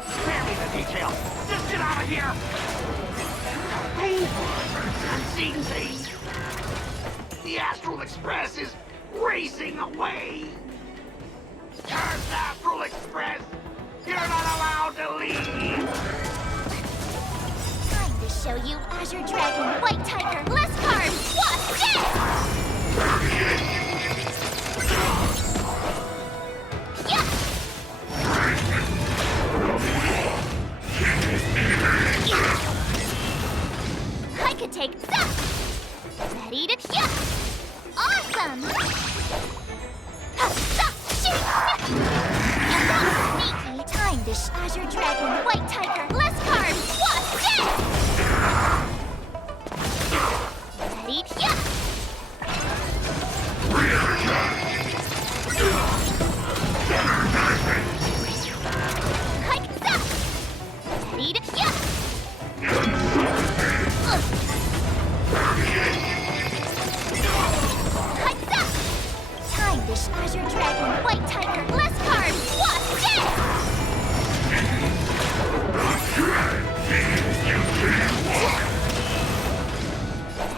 Spare me the details. Just get out of here! Painful and easy. The Astral Express is racing away. Earth Astral Express, you're not allowed to leave. Trying to show you Azure Dragon, White Tiger, less cards, Wasp, death! Yeah! Fish, Azure Dragon, White Tiger, less cards! What's this?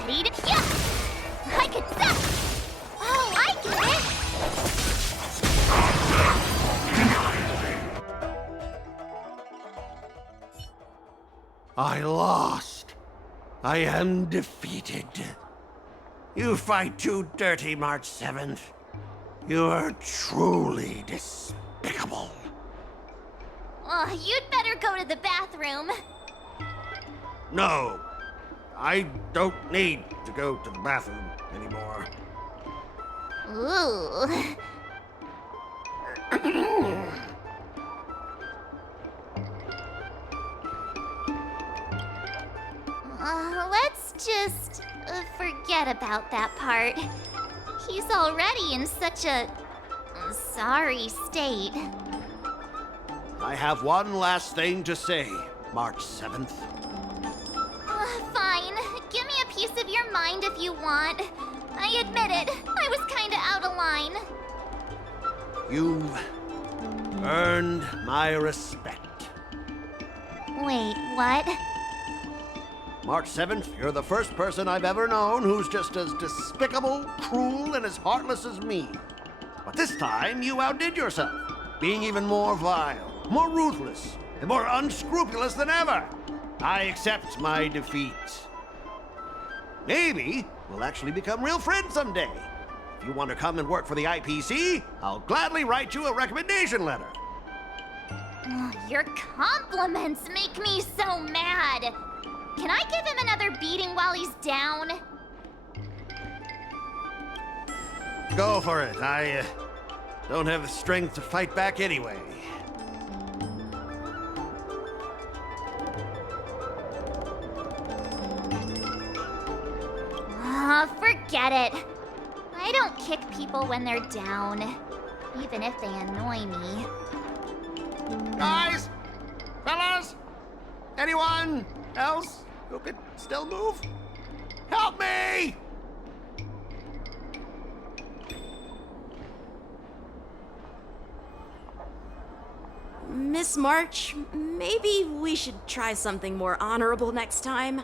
Ready to... Yeah! I could suck! Oh, I get it! I lost. I am defeated. You fight too dirty, March 7th. You are truly despicable. Oh, you'd better go to the bathroom. No, I don't need to go to the bathroom anymore. Ooh. Let's just forget about that part. He's already in such a sorry state. I have one last thing to say, March 7th. Fine. Give me a piece of your mind if you want. I admit it. I was kinda out of line. You've earned my respect. Wait, what? March 7th, you're the first person I've ever known who's just as despicable, cruel, and as heartless as me. But this time, you outdid yourself, being even more vile, more ruthless, and more unscrupulous than ever. I accept my defeat. Maybe we'll actually become real friends someday. If you want to come and work for the IPC, I'll gladly write you a recommendation letter. Your compliments make me so mad. Can I give him another beating while he's down? Go for it. I don't have the strength to fight back anyway. Forget it. I don't kick people when they're down, even if they annoy me. Guys! Fellas! Anyone else who could still move? Help me! Miss March, maybe we should try something more honorable next time.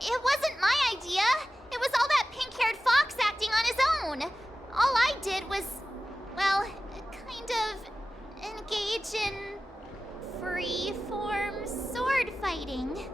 It wasn't my idea. It was all that pink-haired fox acting on his own. All I did was, well, kind of engage in free-form sword fighting.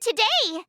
today?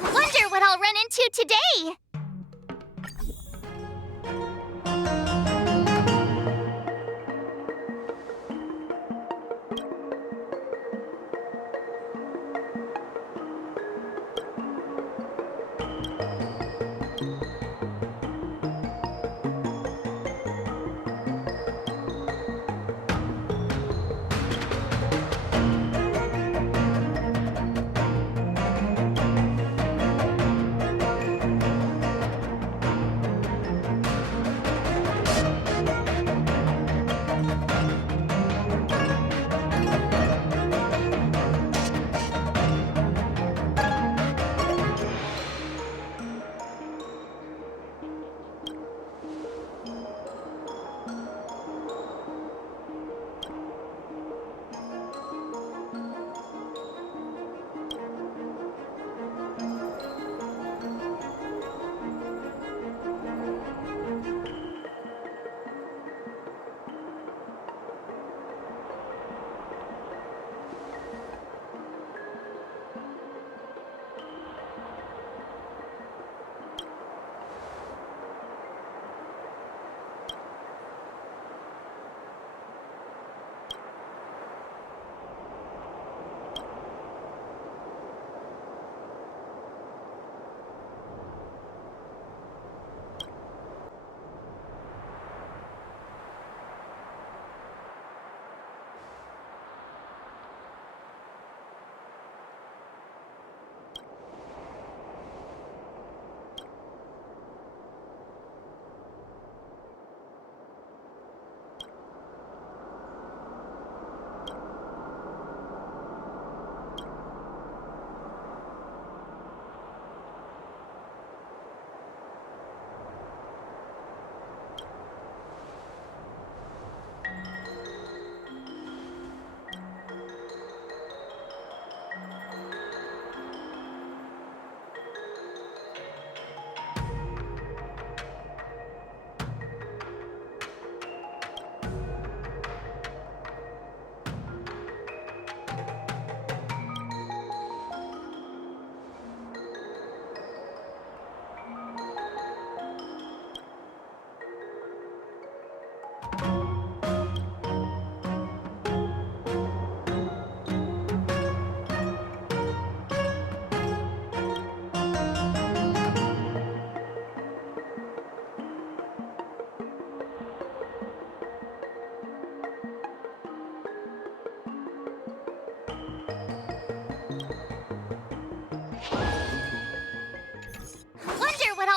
Wonder what I'll run into today!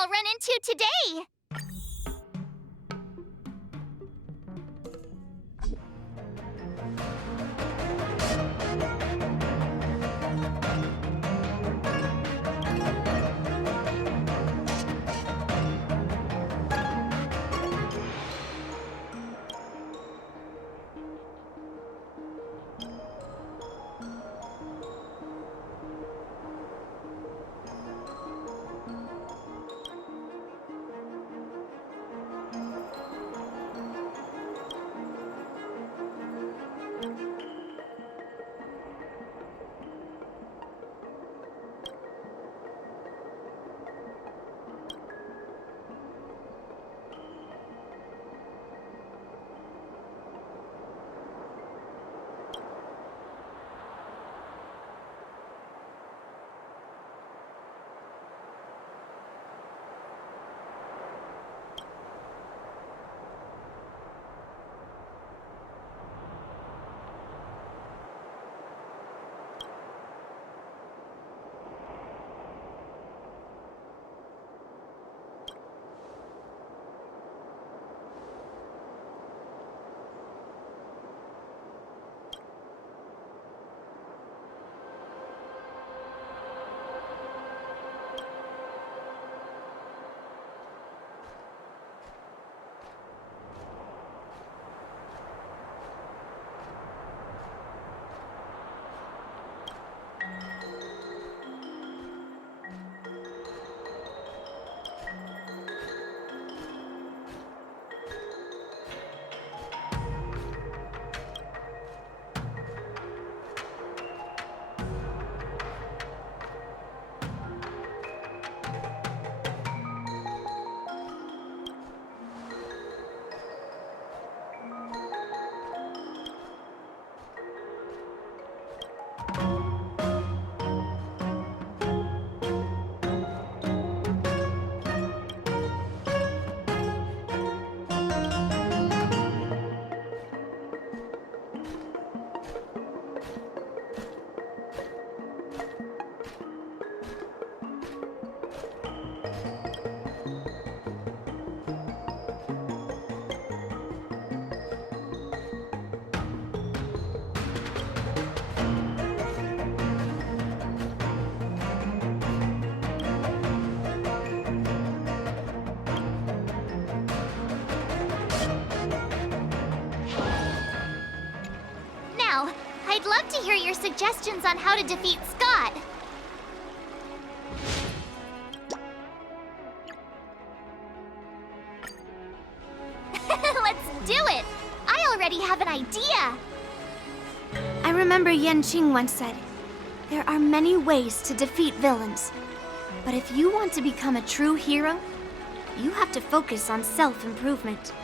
I'll run into today. I'd love to hear your suggestions on how to defeat Scott. Let's do it! I already have an idea! I remember Yanqing once said, there are many ways to defeat villains. But if you want to become a true hero, you have to focus on self-improvement.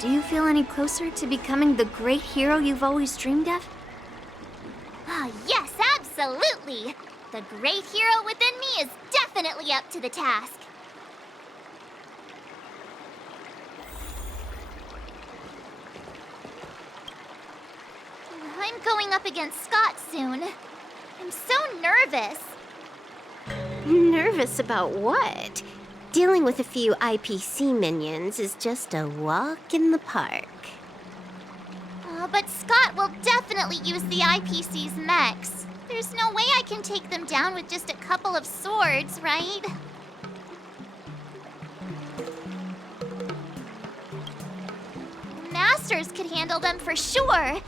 Do you feel any closer to becoming the great hero you've always dreamed of? Ah, yes, absolutely! The great hero within me is definitely up to the task. I'm going up against Scott soon. I'm so nervous. Nervous about what? Dealing with a few IPC minions is just a walk in the park. But Scott will definitely use the IPC's mechs. There's no way I can take them down with just a couple of swords, right? Masters could handle them for sure.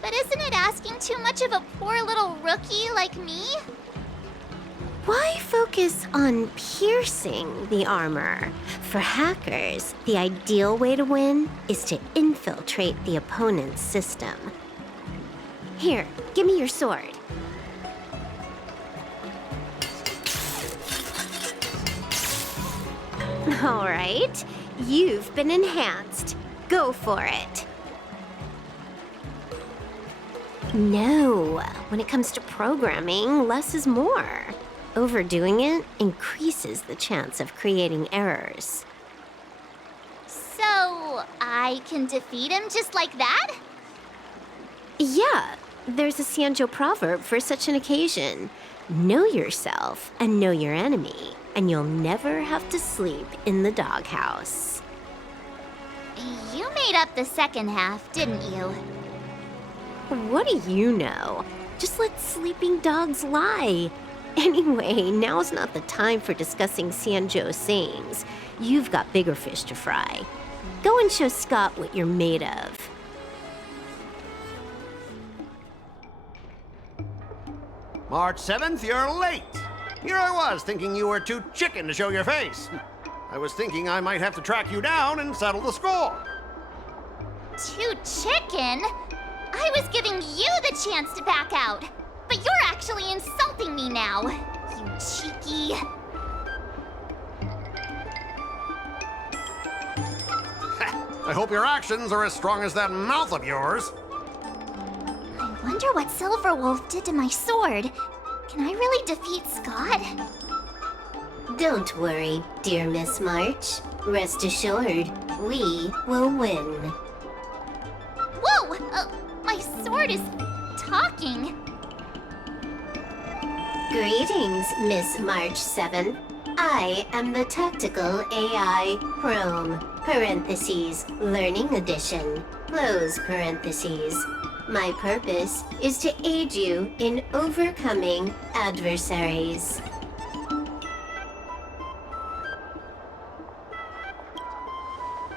But isn't it asking too much of a poor little rookie like me? Why focus on piercing the armor? For hackers, the ideal way to win is to infiltrate the opponent's system. Here, give me your sword. All right, you've been enhanced. Go for it. No, when it comes to programming, less is more. Overdoing it increases the chance of creating errors. So, I can defeat him just like that? Yeah, there's a Xianzhou proverb for such an occasion. Know yourself and know your enemy. and you'll never have to sleep in the doghouse. You made up the second half, didn't you? What do you know? Just let sleeping dogs lie. Anyway, now's not the time for discussing Sanjo's sayings. You've got bigger fish to fry. Go and show Scott what you're made of. March 7th, you're late. Here I was, thinking you were too chicken to show your face. I was thinking I might have to track you down and settle the score. Too chicken? I was giving you the chance to back out, but you're actually insulting me now, you cheeky... I hope your actions are as strong as that mouth of yours. I wonder what Silverwolf did to my sword. Can I really defeat Scott? Don't worry, dear Miss March. Rest assured, we will win. Whoa! My sword is talking. Greetings, Miss March 7. I am the Tactical AI Chrome, parentheses, Learning Edition, close parentheses. My purpose is to aid you in overcoming adversaries.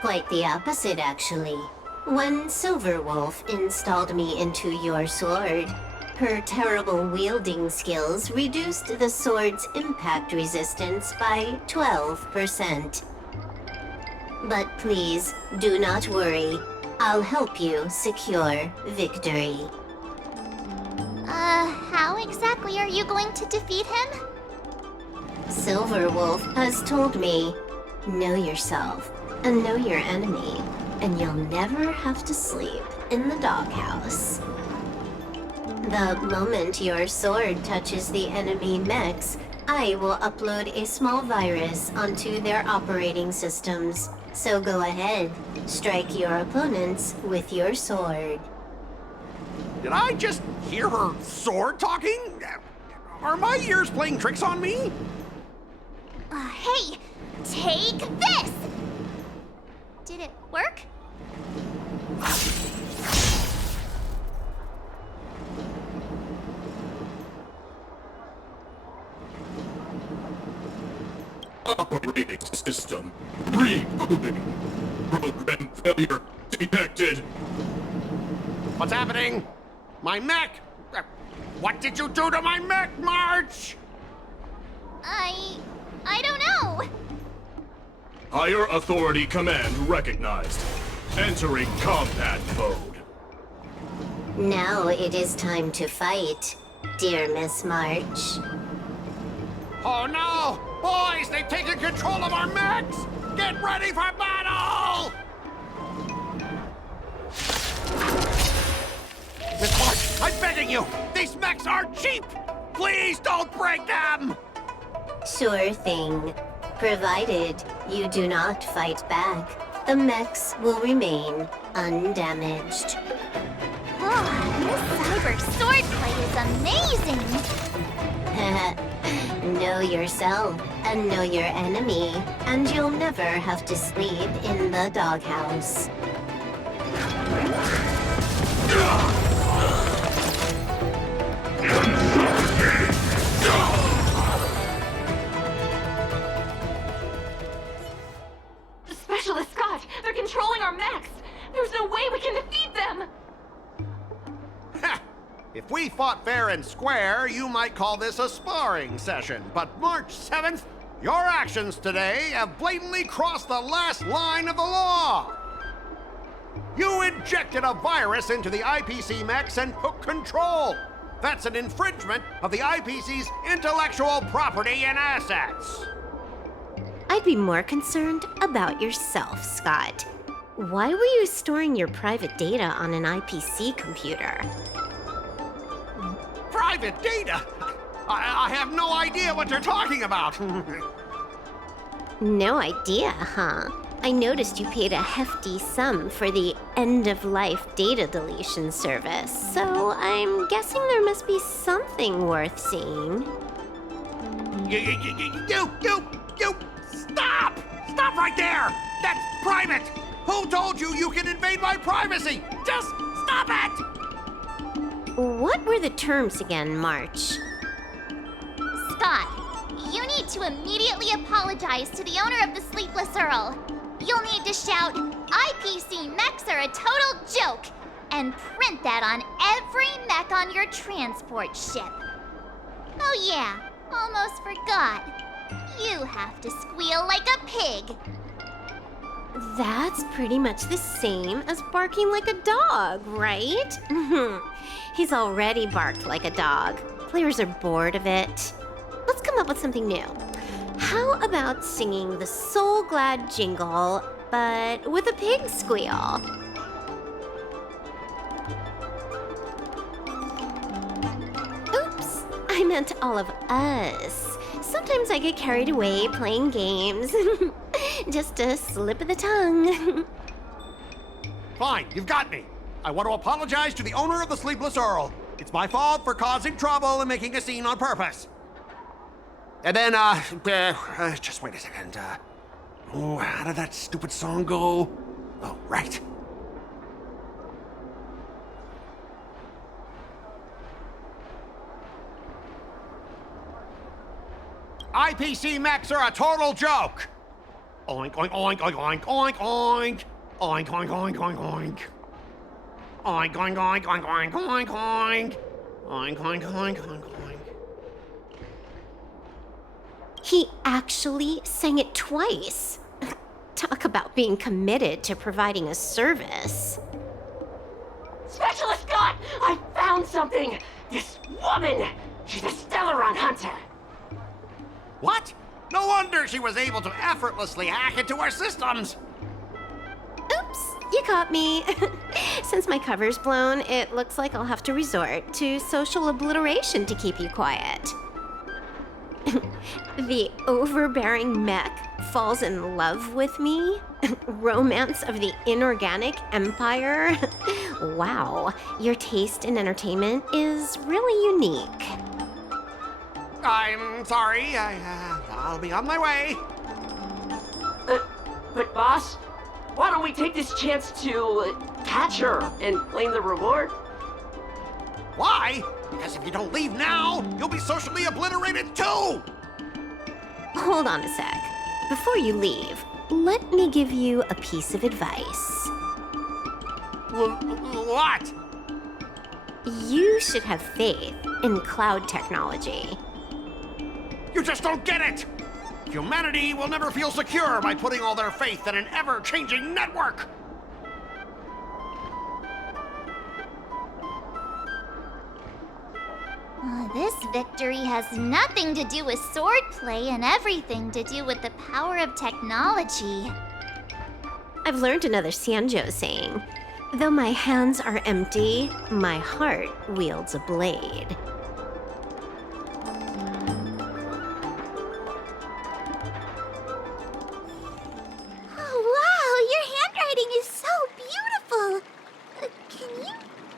Quite the opposite, actually. When Silverwolf installed me into your sword, her terrible wielding skills reduced the sword's impact resistance by 12%. But please, do not worry. I'll help you secure victory. How exactly are you going to defeat him? Silverwolf has told me, know yourself and know your enemy, and you'll never have to sleep in the doghouse. The moment your sword touches the enemy mechs, I will upload a small virus onto their operating systems. So go ahead, strike your opponents with your sword. Did I just hear her sword talking? Are my ears playing tricks on me? Hey, take this! Did it work? Operating system rebooting. Program failure detected. What's happening? My mech! What did you do to my mech, March? I don't know. Higher authority command recognized. Entering combat mode. Now it is time to fight, dear Miss March. Oh no! Boys, they've taken control of our mechs! Get ready for battle! Miss March, I'm begging you! These mechs are cheap! Please don't break them! Sure thing. Provided you do not fight back, the mechs will remain undamaged. Oh, this cyber swordplay is amazing! Know yourself and know your enemy, and you'll never have to sleep in the doghouse. Specialist Scott, they're controlling our mechs. There's no way we can defeat them. If we fought fair and square, you might call this a sparring session. But March 7th, your actions today have blatantly crossed the last line of the law. You injected a virus into the IPC mechs and took control. That's an infringement of the IPC's intellectual property and assets. I'd be more concerned about yourself, Scott. Why were you storing your private data on an IPC computer? Private data? I have no idea what you're talking about. No idea, huh? I noticed you paid a hefty sum for the end-of-life data deletion service, so I'm guessing there must be something worth seeing. You! Stop! Stop right there! That's private! Who told you you can invade my privacy? Just stop it! What were the terms again, March? Scott, you need to immediately apologize to the owner of the Sleepless Earl. You'll need to shout, IPC mechs are a total joke, and print that on every mech on your transport ship. Oh yeah, almost forgot. You have to squeal like a pig. That's pretty much the same as barking like a dog, right? He's already barked like a dog. Players are bored of it. Let's come up with something new. How about singing the Soul Glad jingle, but with a pig squeal? Oops, I meant all of us. Sometimes I get carried away playing games. Just a slip of the tongue. Fine, you've got me. I want to apologize to the owner of the Sleepless Earl. It's my fault for causing trouble and making a scene on purpose. And then, just wait a second. How did that stupid song go? Oh, right. IPC mechs are a total joke! Oink, oink, oink, oink, oink, oink, oink. Oink, oink, oink, oink, oink. Oink, oink, oink, oink, oink, oink, oink. Oink, oink, oink, oink, oink. He actually sang it twice. Talk about being committed to providing a service. Specialist Scott, I found something! This woman! She's a Stellaron hunter! What? No wonder she was able to effortlessly hack into our systems! Oops, you caught me. Since my cover's blown, it looks like I'll have to resort to social obliteration to keep you quiet. The overbearing mech falls in love with me? Romance of the inorganic empire? Wow, your taste in entertainment is really unique. I'm sorry, I'll be on my way. But boss, why don't we take this chance to catch her and claim the reward? Why? Because if you don't leave now, you'll be socially obliterated too! Hold on a sec. Before you leave, let me give you a piece of advice. What? You should have faith in cloud technology. You just don't get it! Humanity will never feel secure by putting all their faith in an ever-changing network! This victory has nothing to do with swordplay and everything to do with the power of technology. I've learned another Sanjo saying, though my hands are empty, my heart wields a blade. Oh, wow, your handwriting is so beautiful. Can you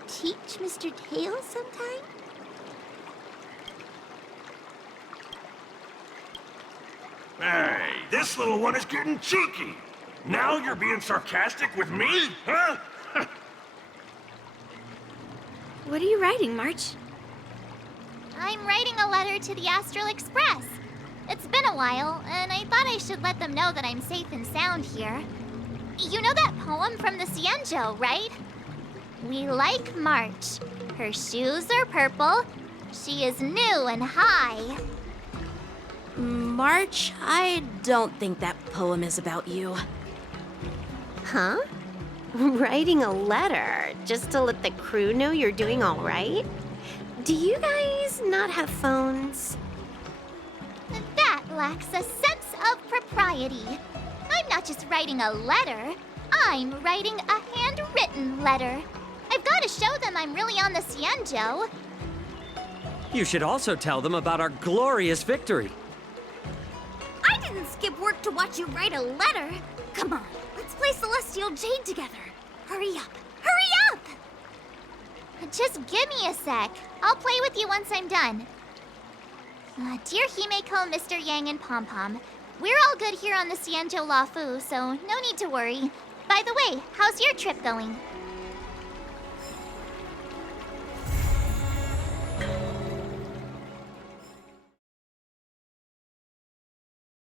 teach Mr. Tails sometime? Hey, this little one is getting cheeky. Now you're being sarcastic with me, huh? What are you writing, March? I'm writing a letter to the Astral Express. It's been a while, and I thought I should let them know that I'm safe and sound here. You know that poem from the Cienjo, right? We like March. Her shoes are purple. She is new and high. March, I don't think that poem is about you. Huh? Writing a letter just to let the crew know you're doing all right? Do you guys not have phones? That lacks a sense of propriety. I'm not just writing a letter. I'm writing a handwritten letter. I've got to show them I'm really on the Cienjo. You should also tell them about our glorious victory. I didn't skip work to watch you write a letter. Come on, let's play Celestial Jade together. Hurry up! Hurry up! Just give me a sec. I'll play with you once I'm done. Dear Himeko, Mr. Yang, and Pom Pom, we're all good here on the Xianzhou Lafu, so no need to worry. By the way, how's your trip going?